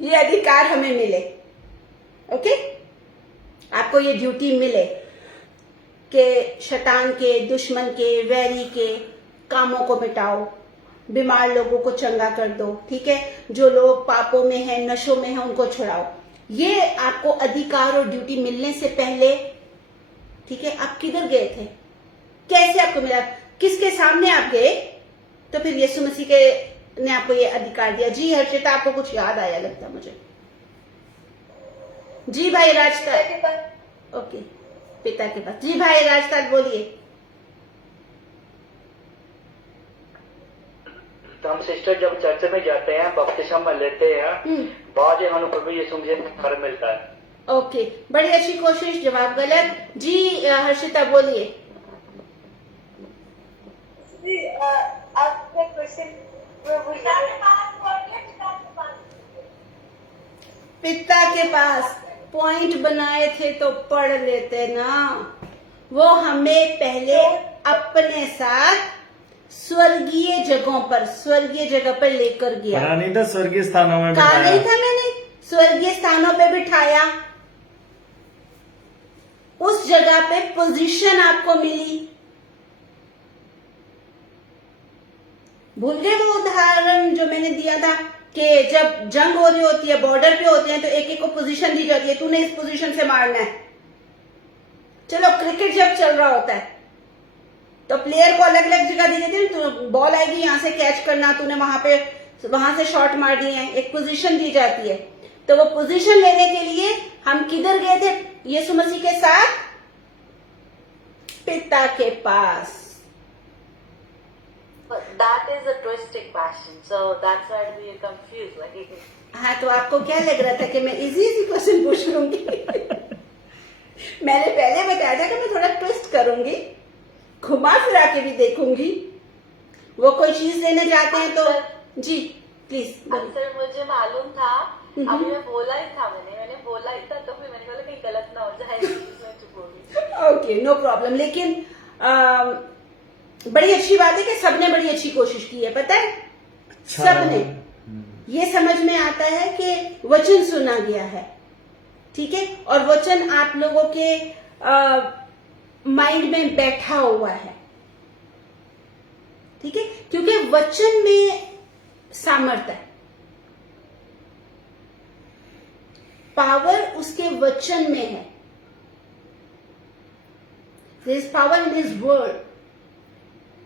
ये अधिकार हमें मिले, ओके, आपको ये ड्यूटी मिले कि शैतान के, दुश्मन के, वैरी के कामों को मिटाओ, बीमार लोगों को चंगा कर दो, ठीक है, जो लोग पापों में हैं, नशों में हैं, उनको छुड़ाओ। ये आपको अधिकार और ड्यूटी मिलने से पहले, ठीक है, आप किधर गए थे, कैसे आपको मिला, किसके सामने आप गए, तो फिर यीशु मसीह के ने आपको ये अधिकार दिया। जी हर्षिता, आपको कुछ याद आया लगता मुझे। जी भाई राजताल। ओके, पिता के पास। जी भाई राजताल बोलिए। तो हम सिस्टर जब चर्च में जाते हैं, बपतिस्मा लेते हैं, बाद हम प्रभु यीशु मसीह का घर मिलता है। ओके, बड़ी अच्छी कोशिश, जवाब गलत। जी हर्षिता बोलिए। आपका क्वेश्चन पिता के पास पॉइंट बनाए थे तो पढ़ लेते ना। वो हमें पहले अपने साथ स्वर्गीय जगहों पर, स्वर्गीय जगह पर लेकर गया। पढ़ा नहीं था, स्वर्गीय स्थानों में कहा बिठाया। नहीं था मैंने, स्वर्गीय स्थानों पे बिठाया, उस जगह पे पोजीशन आपको मिली। भूल गए वो उदाहरण जो मैंने दिया था कि जब जंग हो रही होती है, बॉर्डर पे होते हैं, तो एक एक को पोजीशन दी जाती है, तूने इस पोजीशन से मारना है। चलो क्रिकेट जब चल रहा होता है तो प्लेयर को अलग अलग जगह दी जाती है, तो बॉल आएगी यहाँ से कैच करना, तूने वहां से शॉट मारनी है, एक पोजीशन दी जाती है। तो वो पोजीशन लेने के लिए हम किधर गए थे यीशु मसीह के साथ? पिता के पास। But that is a twisting passion, so that's why we are confused. Like, हाँ, तो आपको क्या लग रहा था कि मैं इजी क्वेश्चन पूछ लूंगी? मैंने पहले बताया था कि मैं थोड़ा ट्विस्ट करूंगी, घुमा फिरा के भी देखूंगी। वो कोई चीज लेने जाते हैं तो जी प्लीज। आंसर मुझे मालूम था, अभी मैं बोला ही था, मैंने बोला ही था, तो फिर मैंने बोला कहीं गलत ना हो जाए, इसमें चुप हो गई। Okay, no problem. लेकिन बड़ी अच्छी बात है कि सबने बड़ी अच्छी कोशिश की है, पता है? सबने ये समझ में आता है कि वचन सुना गया है, ठीक है, और वचन आप लोगों के माइंड में बैठा हुआ है, ठीक है, क्योंकि वचन में सामर्थ्य है, पावर उसके वचन में है। There is power in his word,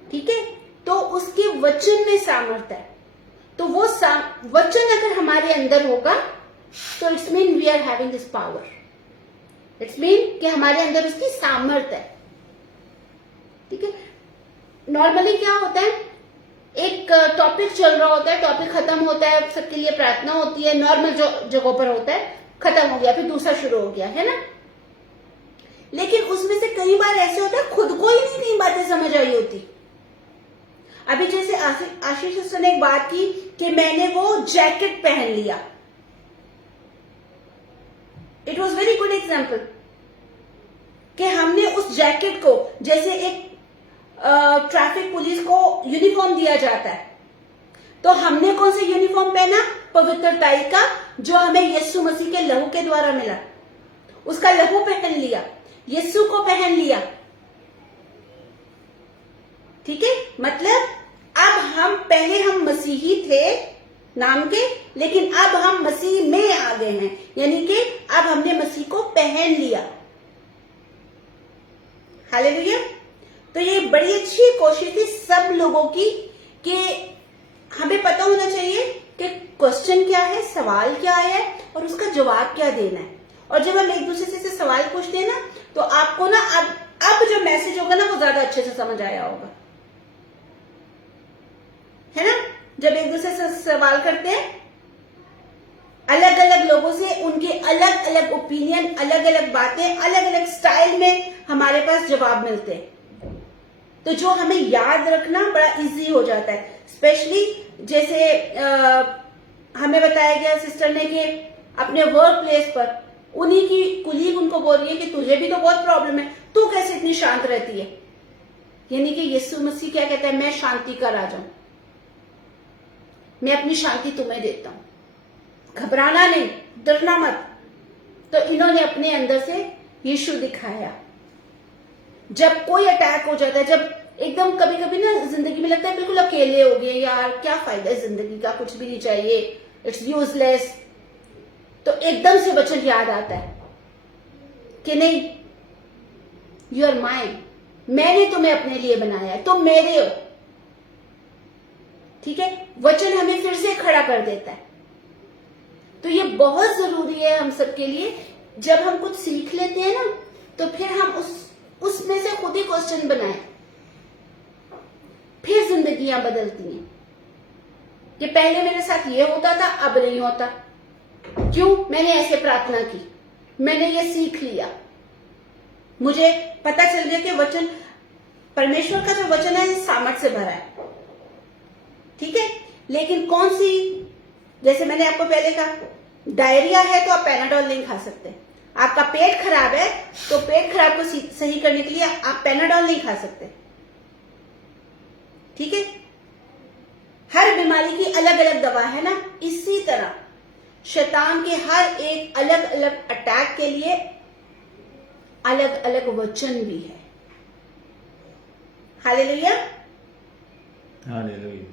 ठीक है, तो उसके वचन में सामर्थ्य है। तो वो वचन अगर हमारे अंदर होगा तो it's mean we are having this power, it's mean कि हमारे अंदर उसकी सामर्थ्य है, ठीक है। नॉर्मली क्या होता है, एक टॉपिक चल रहा होता है, टॉपिक खत्म होता है, सबके लिए प्रार्थना होती है, नॉर्मल जो जगहों पर होता है, खत्म हो गया, फिर दूसरा शुरू हो गया, है ना। लेकिन उसमें से कई बार ऐसे होता है खुद को ही नहीं बातें समझ आई होती। अभी जैसे आशीष सिस्टर ने एक बात की कि मैंने वो जैकेट पहन लिया, it was very good example कि हमने उस जैकेट को, जैसे एक ट्रैफिक पुलिस को यूनिफॉर्म दिया जाता है, तो हमने कौन सा यूनिफॉर्म पहना? पवित्रताई का, जो हमें यीशु मसीह के लहू के द्वारा मिला। उसका लहू पहन लिया, यीशु को पहन लिया, ठीक है। मतलब अब हम पहले हम मसीही थे नाम के, लेकिन अब हम मसीह में आ गए हैं, यानी कि अब हमने मसीह को पहन लिया। हालेलुया। तो ये बड़ी अच्छी कोशिश थी सब लोगों की कि हमें पता होना चाहिए कि क्वेश्चन क्या है, सवाल क्या है और उसका जवाब क्या देना है। और जब हम एक दूसरे से सवाल पूछते हैं ना, तो आपको ना अब जो मैसेज होगा ना वो ज्यादा अच्छे से समझ आया होगा, है ना। जब एक दूसरे से सवाल करते हैं अलग अलग लोगों से, उनके अलग अलग ओपिनियन, अलग अलग बातें, अलग अलग स्टाइल में हमारे पास जवाब मिलते हैं, तो जो हमें याद रखना बड़ा इजी हो जाता है। स्पेशली जैसे हमें बताया गया सिस्टर ने कि अपने वर्क प्लेस पर उन्हीं की कुलीग उनको बोल रही है कि तुझे भी तो बहुत प्रॉब्लम है, तू कैसे इतनी शांत रहती है। यानी कि यीशु मसीह क्या कहता है, मैं शांति का राजा हूं, मैं अपनी शांति तुम्हें देता हूं, घबराना नहीं, डरना मत। तो इन्होंने अपने अंदर से यीशु दिखाया। जब कोई अटैक हो जाता है, जब एकदम कभी कभी ना जिंदगी में लगता है बिल्कुल अकेले हो गए, यार क्या फायदा है जिंदगी का, कुछ भी नहीं चाहिए, इट्स यूजलेस, तो एकदम से वचन याद आता है कि नहीं, यू आर माइन, मैंने तुम्हें अपने लिए बनाया है, तुम मेरे हो, ठीक है। वचन हमें फिर से खड़ा कर देता है। तो ये बहुत जरूरी है हम सबके लिए। जब हम कुछ सीख लेते हैं ना, तो फिर हम उसमें से खुद ही क्वेश्चन बनाएं, फिर जिंदगियां बदलती हैं कि पहले मेरे साथ ये होता था, अब नहीं होता। क्यों? मैंने ऐसे प्रार्थना की, मैंने ये सीख लिया, मुझे पता चल गया कि वचन, परमेश्वर का जो वचन है सामर्थ से भरा है, ठीक है। लेकिन कौन सी, जैसे मैंने आपको पहले कहा, डायरिया है तो आप पैनाडोल नहीं खा सकते। आपका पेट खराब है तो पेट खराब को सही करने के लिए आप पैनाडोल नहीं खा सकते, ठीक है। हर बीमारी की अलग अलग दवा है ना, इसी तरह शैतान के हर एक अलग अलग अटैक के लिए अलग अलग वचन भी है। हालेलुया। हालेलुया।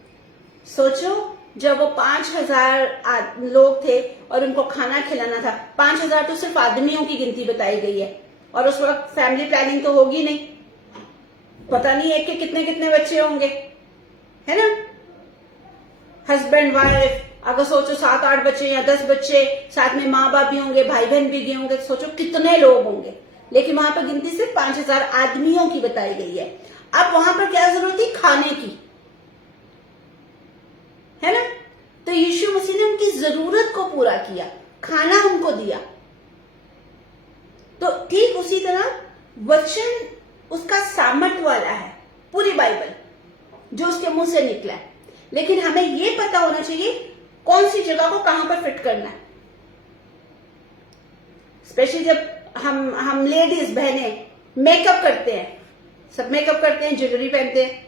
सोचो जब वो 5,000 लोग थे और उनको खाना खिलाना था। 5,000 तो सिर्फ आदमियों की गिनती बताई गई है, और उस वक्त फैमिली प्लानिंग तो होगी नहीं, पता नहीं एक के कितने कितने बच्चे होंगे, है ना। हस्बैंड वाइफ, अगर सोचो 7-8 बच्चे या 10 बच्चे, साथ में माँ बाप भी होंगे, भाई बहन भी गए होंगे, तो सोचो कितने लोग होंगे। लेकिन वहां पर गिनती सिर्फ 5,000 आदमियों की बताई गई है। अब वहां पर क्या जरूरत थी? खाने की, है ना। तो यीशु मसीह ने उनकी जरूरत को पूरा किया, खाना उनको दिया। तो ठीक उसी तरह वचन उसका सामर्थ वाला है, पूरी बाइबल जो उसके मुंह से निकला है। लेकिन हमें यह पता होना चाहिए कौन सी जगह को कहां पर फिट करना है। स्पेशली जब हम लेडीज बहने मेकअप करते हैं, सब मेकअप करते हैं, ज्वेलरी पहनते हैं,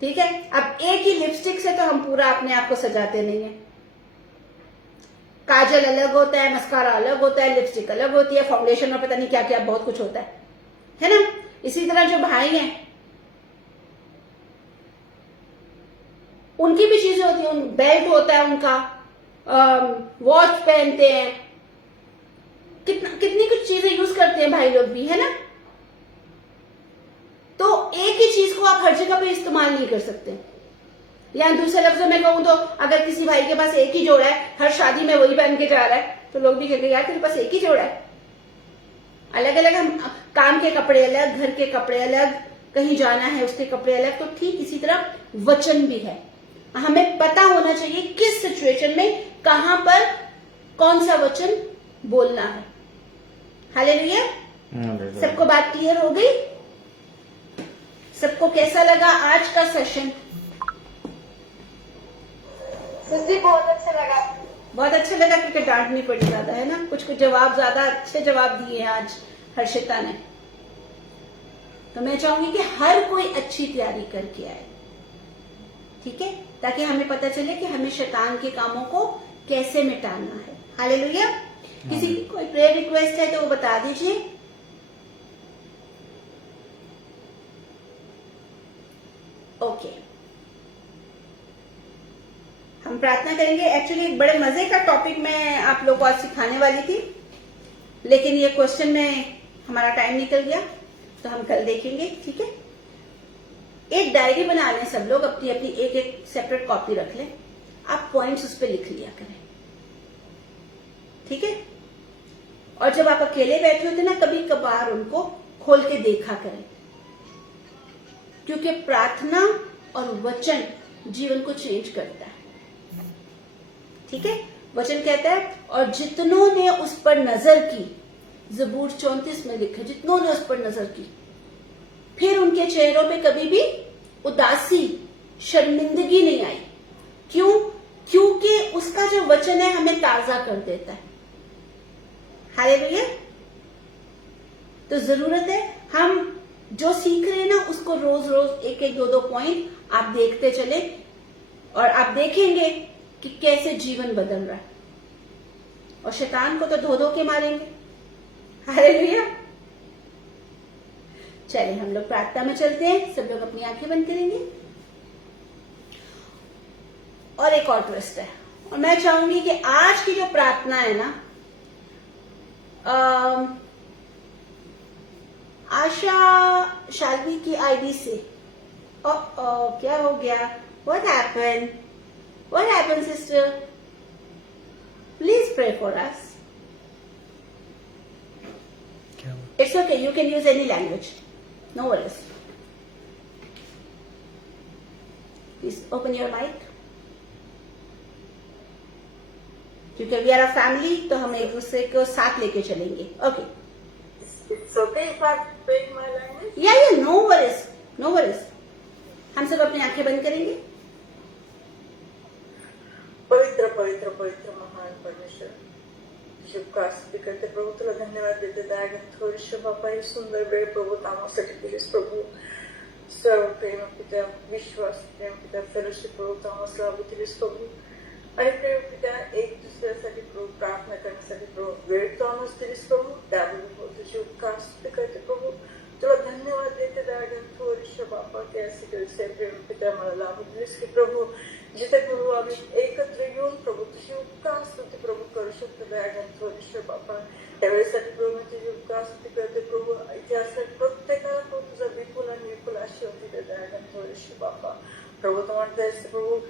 ठीक है। अब एक ही लिपस्टिक से तो हम पूरा अपने आप को सजाते नहीं है। काजल अलग होता है, मस्कारा अलग होता है, लिपस्टिक अलग होती है, फाउंडेशन और पता नहीं क्या क्या बहुत कुछ होता है ना। इसी तरह जो भाई हैं उनकी भी चीजें होती हैं, बेल्ट होता है उनका, वॉच पहनते हैं, कितनी कुछ चीजें यूज करते हैं भाई लोग भी, है ना। तो एक ही चीज को आप हर जगह पे इस्तेमाल नहीं कर सकते। या दूसरे लफ्जों में कहूं तो अगर किसी भाई के पास एक ही जोड़ा है, हर शादी में वही पहन के जा रहा है, तो लोग भी कहते हैं यार तेरे पास एक ही जोड़ा है। अलग अलग हम काम के कपड़े अलग, घर के कपड़े अलग, कहीं जाना है उसके कपड़े अलग। तो ठीक इसी तरह वचन भी है, हमें पता होना चाहिए किस सिचुएशन में कहां पर कौन सा वचन बोलना है। हालेलुया। सबको बात क्लियर हो गई? सबको कैसा लगा आज का सेशन? सुजी बहुत अच्छा लगा। बहुत अच्छा लगा, क्योंकि डांट नहीं पड़ी ज्यादा, है ना। कुछ कुछ जवाब ज्यादा अच्छे जवाब दिए हैं आज हर्षिता ने। तो मैं चाहूंगी कि हर कोई अच्छी तैयारी करके आए, ठीक है, ताकि हमें पता चले कि हमें शैतान के कामों को कैसे मिटाना है। हालेलुया। किसी की कोई प्रेयर रिक्वेस्ट है तो वो बता दीजिए। ओके, हम प्रार्थना करेंगे। एक्चुअली एक बड़े मजे का टॉपिक मैं आप लोगों को आज सिखाने वाली थी, लेकिन ये क्वेश्चन में हमारा टाइम निकल गया, तो हम कल देखेंगे, ठीक है। एक डायरी बना लें सब लोग, अपनी अपनी एक एक सेपरेट कॉपी रख लें, आप पॉइंट्स उस पर लिख लिया करें, ठीक है। और जब आप अकेले बैठे होते ना, कभी कभार उनको खोल के देखा करें, क्योंकि प्रार्थना और वचन जीवन को चेंज करता है, ठीक है। वचन कहता है और जितनों ने उस पर नजर की, ज़बूर 34 में लिखा, जितनों ने उस पर नजर की, फिर उनके चेहरों पे कभी भी उदासी, शर्मिंदगी नहीं आई। क्यों? क्योंकि उसका जो वचन है हमें ताजा कर देता है। हालेलुया। तो जरूरत है हम जो सीख रहे हैं ना, उसको रोज रोज एक एक दो दो पॉइंट आप देखते चले, और आप देखेंगे कि कैसे जीवन बदल रहा है। और शैतान को तो धो धो के मारेंगे। हालेलुया। चलिए हम लोग प्रार्थना में चलते हैं, सब लोग अपनी आंखें बंद करेंगे। और एक और ट्विस्ट है, और मैं चाहूंगी कि आज की जो प्रार्थना है ना, आशा शालवी की आईडी से, क्या हो गया? What happened? What happened, sister? Please pray for us. It's okay. You can use any language. No worries. Please open your mic. क्योंकि we are a family, तो हम एक दूसरे को साथ लेके चलेंगे। Okay. It's okay if I speak my language? Yeah, no worries. No worries. हम सब अपनी आंखें बंद करेंगे। पवित्र पवित्र पवित्र महान परमेश्वर, शुभ का स्तुति करते प्रभु, तुला धन्यवाद देते दयागंत थोडीशी बापा, ही सुंदर वेळ प्रभू नामासाठी दिलीस प्रभू। सर्व प्रेम पित्या, विश्वास प्रेम पित्या, फेलोशिप प्रभू तामस लाभू दिलीस प्रभू, आणि प्रेम पित्या एक दुसऱ्यासाठी प्रभू प्रार्थना करण्यासाठी प्रभू वेळ तामस दिलीस प्रभू। त्याबद्दल तुझी उपकार स्तुती करते प्रभू, तुला धन्यवाद देते दयागंत थोडीशी बापा, की असे दिवसे प्रेम पित्या मला लाभू दिलीस की प्रभू जिथे प्रभू आम्ही एकत्र येऊन प्रभू तुझी उपकार स्तुती प्रभू करू शकतो दयागन थोडीशी बापा त्यावेळेसाठी प्रभू मी तुझी उपकार स्तुती करते प्रभू इतिहासात प्रत्येकाला प्रभू तुझा विपुल आणि विपुल आशीर्वाद दे दयागन थोडीशी बापा प्रभू तू म्हणतेस प्रभू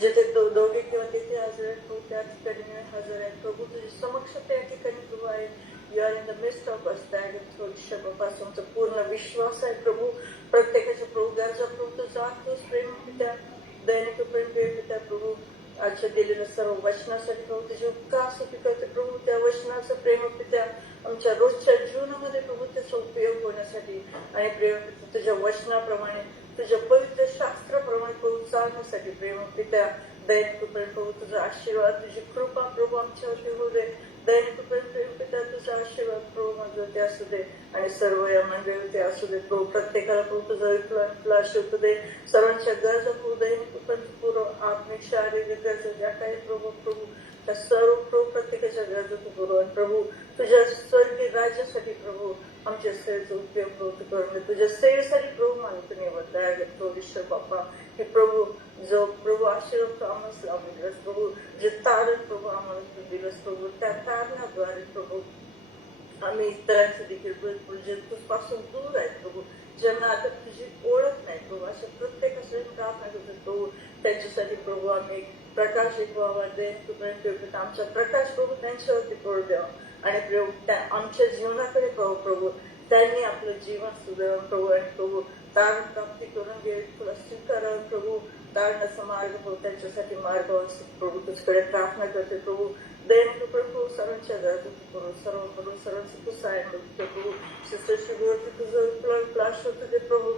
जिथे दोघे किंवा तिथे हजर आहेत प्रभू त्या ठिकाणी मी हजर आहे प्रभू तुझी समक्ष त्या ठिकाणी प्रभू आहे you are in the midst of us दयागन थोडीशी बापा तुमचा पूर्ण विश्वास आहे प्रभू प्रत्येकाच्या प्रभू गरजा प्रभू तू जाणतोस प्रेम पित्या दैनिक प्रेम पित्या प्रभू आजच्या दिलेल्या सर्व वचनासाठी प्रभू तुझी उपकार स्तुती करते प्रभू त्या वचनाचं प्रेम पित्या आमच्या रोजच्या जीवनामध्ये प्रभू त्याचा उपयोग होण्यासाठी आणि प्रेम तुझ्या वचनाप्रमाणे तुझ्या पवित्र शास्त्राप्रमाणे प्रभू चालण्यासाठी प्रेम पित्या दैनिक प्रेम प्रभू तुझा आशीर्वाद तुझी कृपा प्रभू आमच्यावरती होऊ दे दैनिक प्रेम पित्या तुझा आशीर्वाद प्रभू माझ्यावरती असू दे आणि सर्व या मंडळीवरती असू दे प्रभू प्रत्येकाला प्रभू तुझा विपुल आशीर्वाद दे सर्वांच्या गरजा प्रभू दैनिक पूर्व आत्मिक शारीरिक गरजा ज्या काही प्रभू प्रभू त्या सर्व प्रभू प्रत्येकाच्या गरजा तू पुरव प्रभू तुझ्या स्वर्गीय राज्यासाठी प्रभू आमच्या सेवेचा उपयोग प्रभू करून दे तुझ्या सेवेसाठी प्रभू मानतो निवड दयागत प्रभू ईश्वर बाप्पा हे प्रभू जो प्रभू आशीर्वाद आम्हाला लावून दिलास प्रभू जे तारण प्रभू आम्हाला दिलंस प्रभू त्या तारणाद्वारे प्रभू आम्ही इतरांचे देखील जे तुझपासून दूर आहे प्रभू ज्यांना आता तुझी ओळख नाही प्रभू अशा प्रत्येकासाठी प्रार्थना करतो प्रभू त्यांच्यासाठी प्रभू आम्ही प्रकाश व्हावा देत आमचा प्रकाश प्रभू त्यांच्यावरती पडू द्यावा आणि प्रभू आमच्या जीवनाकडे पाहू प्रभू त्यांनी आपलं जीवन सुधारून प्रभू आणि प्रभू तारण प्राप्ती करून घे तुला स्वीकारावं प्रभू तारणाचा मार्ग प्रभू त्यांच्यासाठी मार्ग प्रभू तुझ्याकडे प्रार्थना करते प्रभू दैनिक प्रभू सर्वांच्या गरजा करू सर्व करून सर्वांचं तू सहाय्य करतो प्रभू सिस्टर शिबिरवरती तुझं क्लास होतं ते प्रभू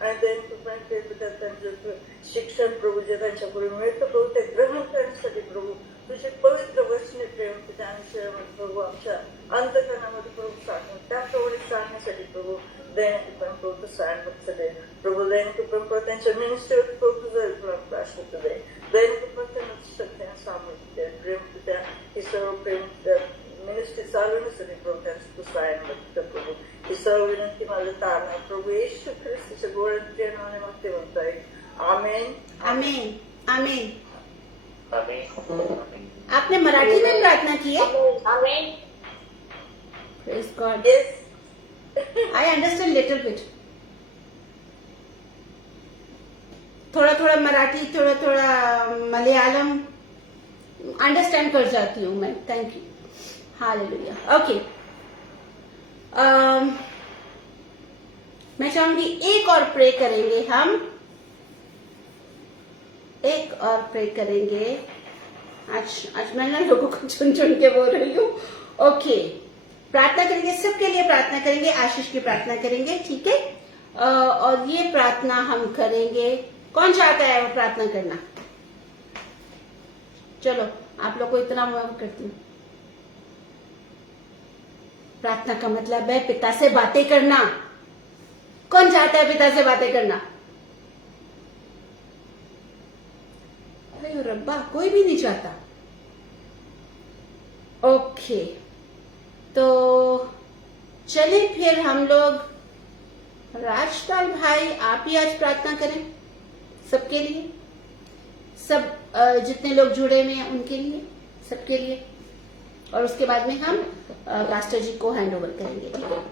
आणि दैनिक त्यांचं शिक्षण प्रभू जे त्यांच्यापुढे मिळतं प्रभू ते ग्रहण करण्यासाठी प्रभू तुझे पवित्र वचने प्रेम तुझ्या आयुष्यामध्ये प्रभू आमच्या अंतकरणामध्ये प्रभू सांगून त्याप्रमाणे सांगण्यासाठी प्रभू दैनिक प्रभू तू सहाय्य दे प्रभू दैनिक प्रभू त्यांच्या मिनिस्ट्रीवरती प्रभू तुझं क्लास होतं दे दैनिक प्रभू त्यांना शक्ती सामर्थ्य प्रेम तुझ्या ही सर्व प्रेम मिनिस्ट्री चालवण्यासाठी प्रभू त्यांचं तू सहाय्य प्रभू ही सर्व विनंती माझं तारणा प्रभू येशू ख्रिस्ताच्या गोळ्या नावाने मागते म्हणताय आमेन आमीन आमीन आमीन आपने मराठी में प्रार्थना की है आमीन praise God yes I understand little bit थोड़ा थोड़ा मराठी थोड़ा थोड़ा मलयालम अंडरस्टैंड कर जाती हूँ मैं थैंक यू हालेलुया ओके मैं चाहूंगी एक और प्रे करेंगे हम एक और प्रे करेंगे आज मैं ना लोगों को चुन चुन के बोल रही हूँ ओके प्रार्थना करेंगे सबके लिए प्रार्थना करेंगे आशीष की प्रार्थना करेंगे ठीक है और ये प्रार्थना हम करेंगे कौन चाहता है वो प्रार्थना करना चलो आप लोग को इतना मैं करती हूँ प्रार्थना का मतलब है पिता से बातें करना कौन चाहता है पिता से बातें करना अरे रब्बा कोई भी नहीं चाहता ओके तो चलिए फिर हम लोग राजपाल भाई आप ही आज प्रार्थना करें सबके लिए सब जितने लोग जुड़े हुए हैं उनके लिए सबके लिए और उसके बाद में हम पास्टर जी को हैंड ओवर करेंगे ठीक है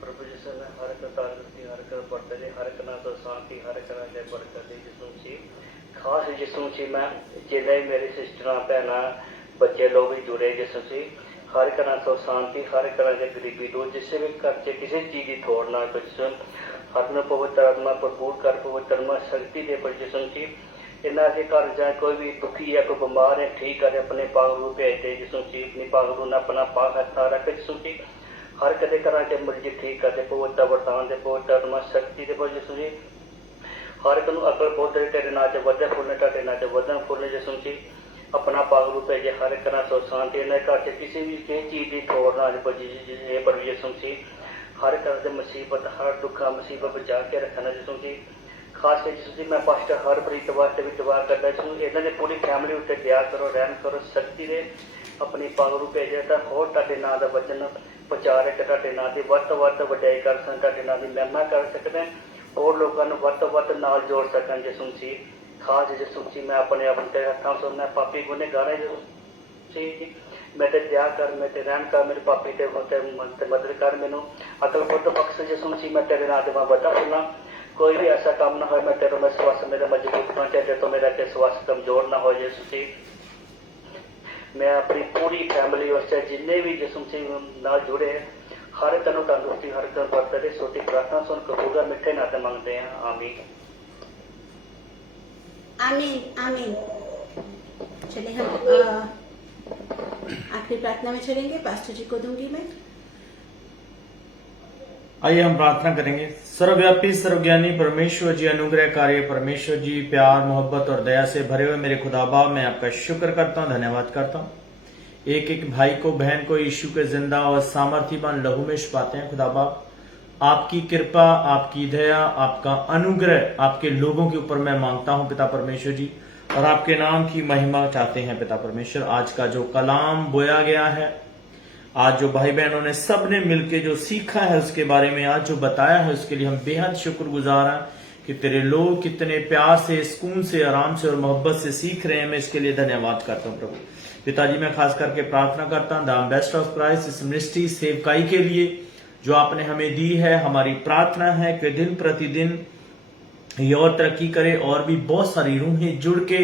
प्रभु जिसने हर एक ताकत हर एक बरकत हर एक ना तो शांति हर एक ना बरकत जिसू सी खास जिसू सी मैं जिन्हें मेरी सिस्टर भैन बच्चे लोग भी जुड़े जिसू सी हर एक ना तो शांति हर एक ना गरीबी दूर जिससे भी घर से किसी चीज की थोड़ ना कुछ हर में पवित्र आत्मा भरपूर कर पवित्र आत्मा शक्ति दे पर जिसम की इन्ना के घर जाए कोई भी दुखी है कोई बीमार है ठीक करे अपने पागरू भेज दे जिसम की अपनी पागरू ने अपना पाक हथा रख जिसम की हर कदे घर के मर्जी ठीक करते पवित्र वरदान दे पवित्र आत्मा शक्ति दे पर जिसम की हर एक अकल बोधे तेरे ना च वधे फुलने टे ना च वधन फुलने जिसम की अपना पागरू भेजे हर एक तो शांति इन्हें घर से किसी भी चीज की थोड़ ना पर जिसम की हर तरह से मुसीबत हर दुखा मुसीबत बचा के रखना जिसों की खास कर जिसों मैं पास्टर हर प्रीत वास्ते भी दुआ करता जिसों इन्होंने पूरी फैमिली उत्ते दया करो रहम करो शक्ति दे अपनी पावर ਨੂੰ ਭੇਜਿਆ ਤਾਂ ਹੋਰ ਤੁਹਾਡੇ ਨਾਂ ਦਾ ਵਚਨ ਪ੍ਰਚਾਰ ਕੇ ਤੁਹਾਡੇ ਨਾਂ ਦੀ ਵੱਧ ਤੋਂ ਵੱਧ ਵਡਿਆਈ ਕਰ ਸਕਣ, ਤੁਹਾਡੇ ਨਾਂ ਦੀ ਮਹਿਮਾ ਕਰ ਸਕਣ, ਹੋਰ ਲੋਕਾਂ ਨੂੰ ਵੱਧ ਤੋਂ ਵੱਧ ਨਾਲ ਜੋੜ ਸਕਣ। ਯਿਸੂ ਮਸੀਹ ਖਾਸ ਯਿਸੂ ਮਸੀਹ ਮੈਂ ਆਪਣੇ ਆਪ ਨੂੰ ਤੇਰੇ ਹੱਥਾਂ ਤੋਂ ਮੈਂ ਪਾਪੀ ਗੁਨਹਗਾਰ ਹਾਂ ਯਿਸੂ ਮਸੀਹ मैं ते दया कर, मैं ते रहम कर, मेरे पापी ते मदद कर, मैनू अकल बुद्ध बख्श यीशु मसीह। मैं तेरे नाम ते मैं बता सुना, कोई भी ऐसा काम ना हो मैं तेरे में स्वास्थ्य मेरा मजबूत ना चाहे तो मेरा के स्वास्थ्य कमजोर ना हो यीशु मसीह। मैं अपनी पूरी फैमिली और चाहे जिन्ने भी यीशु मसीह नाल जुड़े हर एक नूं तंदुरुस्ती, हर एक बरकत दे। सोती प्रार्थना सुन कबूल मिठे नाते मंगते हैं, आमीन आमीन आमीन। चलिए हम आखिरी प्रार्थना में चलेंगे, पास्टर जी को दूंगी मैं। आइए हम प्रार्थना करेंगे। सर्वव्यापी सर्वज्ञानी परमेश्वर जी, अनुग्रह कार्य परमेश्वर जी, प्यार मोहब्बत और दया से भरे हुए मेरे खुदा बाप, मैं आपका शुक्र करता हूँ, धन्यवाद करता हूँ। एक एक भाई को बहन को यीशु के जिंदा और सामर्थ्यवान लहू में छुपाते हैं खुदा बाप। आपकी कृपा, आपकी दया, आपका अनुग्रह आपके लोगों के ऊपर मैं मांगता हूँ पिता परमेश्वर जी, और आपके नाम की महिमा चाहते हैं पिता परमेश्वर। आज का जो कलाम बोया गया है, आज जो भाई बहनों ने सब ने मिलकर जो सीखा है उसके बारे में आज जो बताया है, उसके लिए हम बेहद शुक्रगुजार हैं कि तेरे लोग कितने प्यार से, सुकून से, आराम से और मोहब्बत से सीख रहे हैं। मैं इसके लिए धन्यवाद करता हूँ प्रभु। पिताजी मैं खास करके प्रार्थना करता हूँ द बेस्ट ऑफ क्राइस्ट इस मिनिस्ट्री सेवकाई के लिए जो आपने हमें दी है। हमारी प्रार्थना है कि दिन प्रतिदिन ये और तरक्की करे और भी बहुत सारी रूहें जुड़ के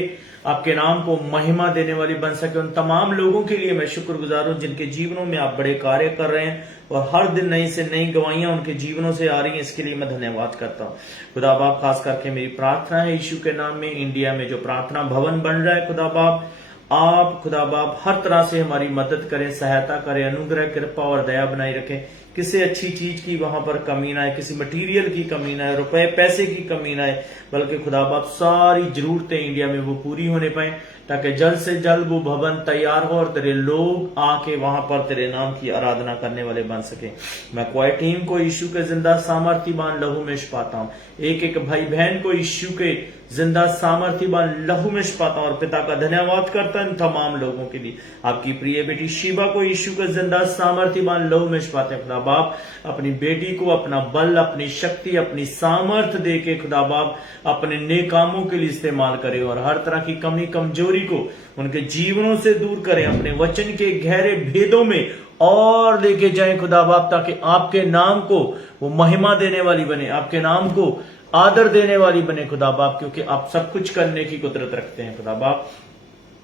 आपके नाम को महिमा देने वाली बन सके। उन तमाम लोगों के लिए मैं शुक्रगुजार हूं जिनके जीवनों में आप बड़े कार्य कर रहे हैं और हर दिन नई से नई गवाहियां उनके जीवनों से आ रही हैं। इसके लिए मैं धन्यवाद करता हूं खुदा बाप। खास करके मेरी प्रार्थना है यीशु के नाम में, इंडिया में जो प्रार्थना भवन बन रहा है खुदा बाप, आप खुदा बाप हर तरह से हमारी मदद करें, सहायता करें, अनुग्रह कृपा और दया बनाई रखें। किसी अच्छी चीज की वहां पर कमी ना आए, किसी मटेरियल की कमी ना आए, रुपए पैसे की कमी ना आए, बल्कि खुदा बाप सारी जरूरतें इंडिया में वो पूरी होने पाए, ताकि जल्द से जल्द वो भवन तैयार हो और तेरे लोग आके वहां पर तेरे नाम की आराधना करने वाले बन सके। मैं क्वाई टीम को यीशु के जिंदा सामर्थ्यवान लहू में छुपाता हूँ। एक एक भाई बहन को यीशु के जिंदा सामर्थ्यवान लहू में छुपाता हूँ और पिता का धन्यवाद करता हूँ तमाम लोगों के लिए। आपकी प्रिय बेटी शिवा को यीशु के जिंदा सामर्थ्यवान लहू में छुपाते हैं खुदा बाप। अपनी बेटी को अपना बल, अपनी शक्ति, अपनी सामर्थ्य दे के खुदा बाप अपने नेक कामों के लिए इस्तेमाल करें और हर तरह की कमी कमजोरी को उनके जीवनों से दूर करें, अपने वचन के गहरे भेदों में और लेके जाएं खुदा बाप, ताकि आपके नाम को वो महिमा देने वाली बने, आपके नाम को आदर देने वाली बने खुदा बाप, क्योंकि आप सब कुछ करने की कुदरत रखते हैं खुदा बाप।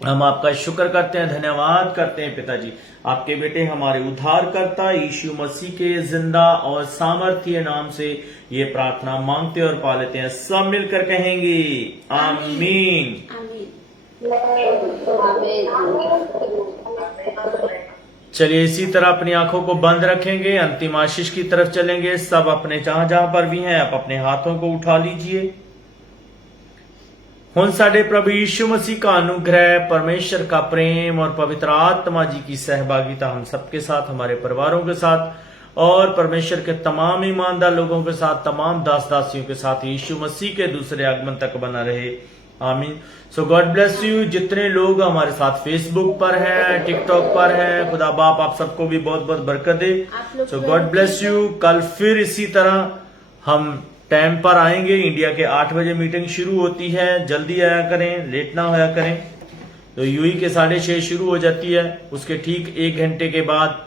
हम आपका शुक्र करते हैं, धन्यवाद करते हैं पिताजी। आपके बेटे हमारे उद्धारकर्ता यीशु मसीह के जिंदा और सामर्थ्य नाम से ये प्रार्थना मांगते और पा लेते हैं। सब मिलकर कहेंगे आमीन आमीन। चलिए इसी तरह अपनी आंखों को बंद रखेंगे, अंतिम आशीष की तरफ चलेंगे। सब अपने जहां जहां पर भी हैं आप अपने हाथों को उठा लीजिए। हुण साडे प्रभु यीशु मसीह का अनुग्रह, परमेश्वर का प्रेम और पवित्र आत्मा जी की सहभागिता हम सबके साथ, हमारे परिवारों के साथ और परमेश्वर के तमाम ईमानदार लोगों के साथ, तमाम दास दासियों के साथ यीशु मसीह के दूसरे आगमन तक बना रहे। आमीन। सो गॉड ब्लेस यू। जितने लोग हमारे साथ फेसबुक पर हैं, टिकटॉक पर हैं, खुदा बाप आप सबको भी बहुत बहुत बरकत दे। सो गॉड ब्लेस यू। कल फिर इसी तरह हम टाइम पर आएंगे। इंडिया के 8 बजे मीटिंग शुरू होती है, जल्दी आया करें, लेट ना होया करें। तो यूई के 6:30 शुरू हो जाती है, उसके ठीक 1 घंटे के बाद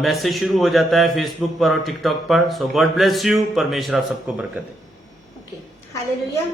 मैसेज शुरू हो जाता है फेसबुक पर और टिकटॉक पर। सो गॉड ब्लेस यू। परमेश्वर आप सबको बरकत दे। Okay, hallelujah.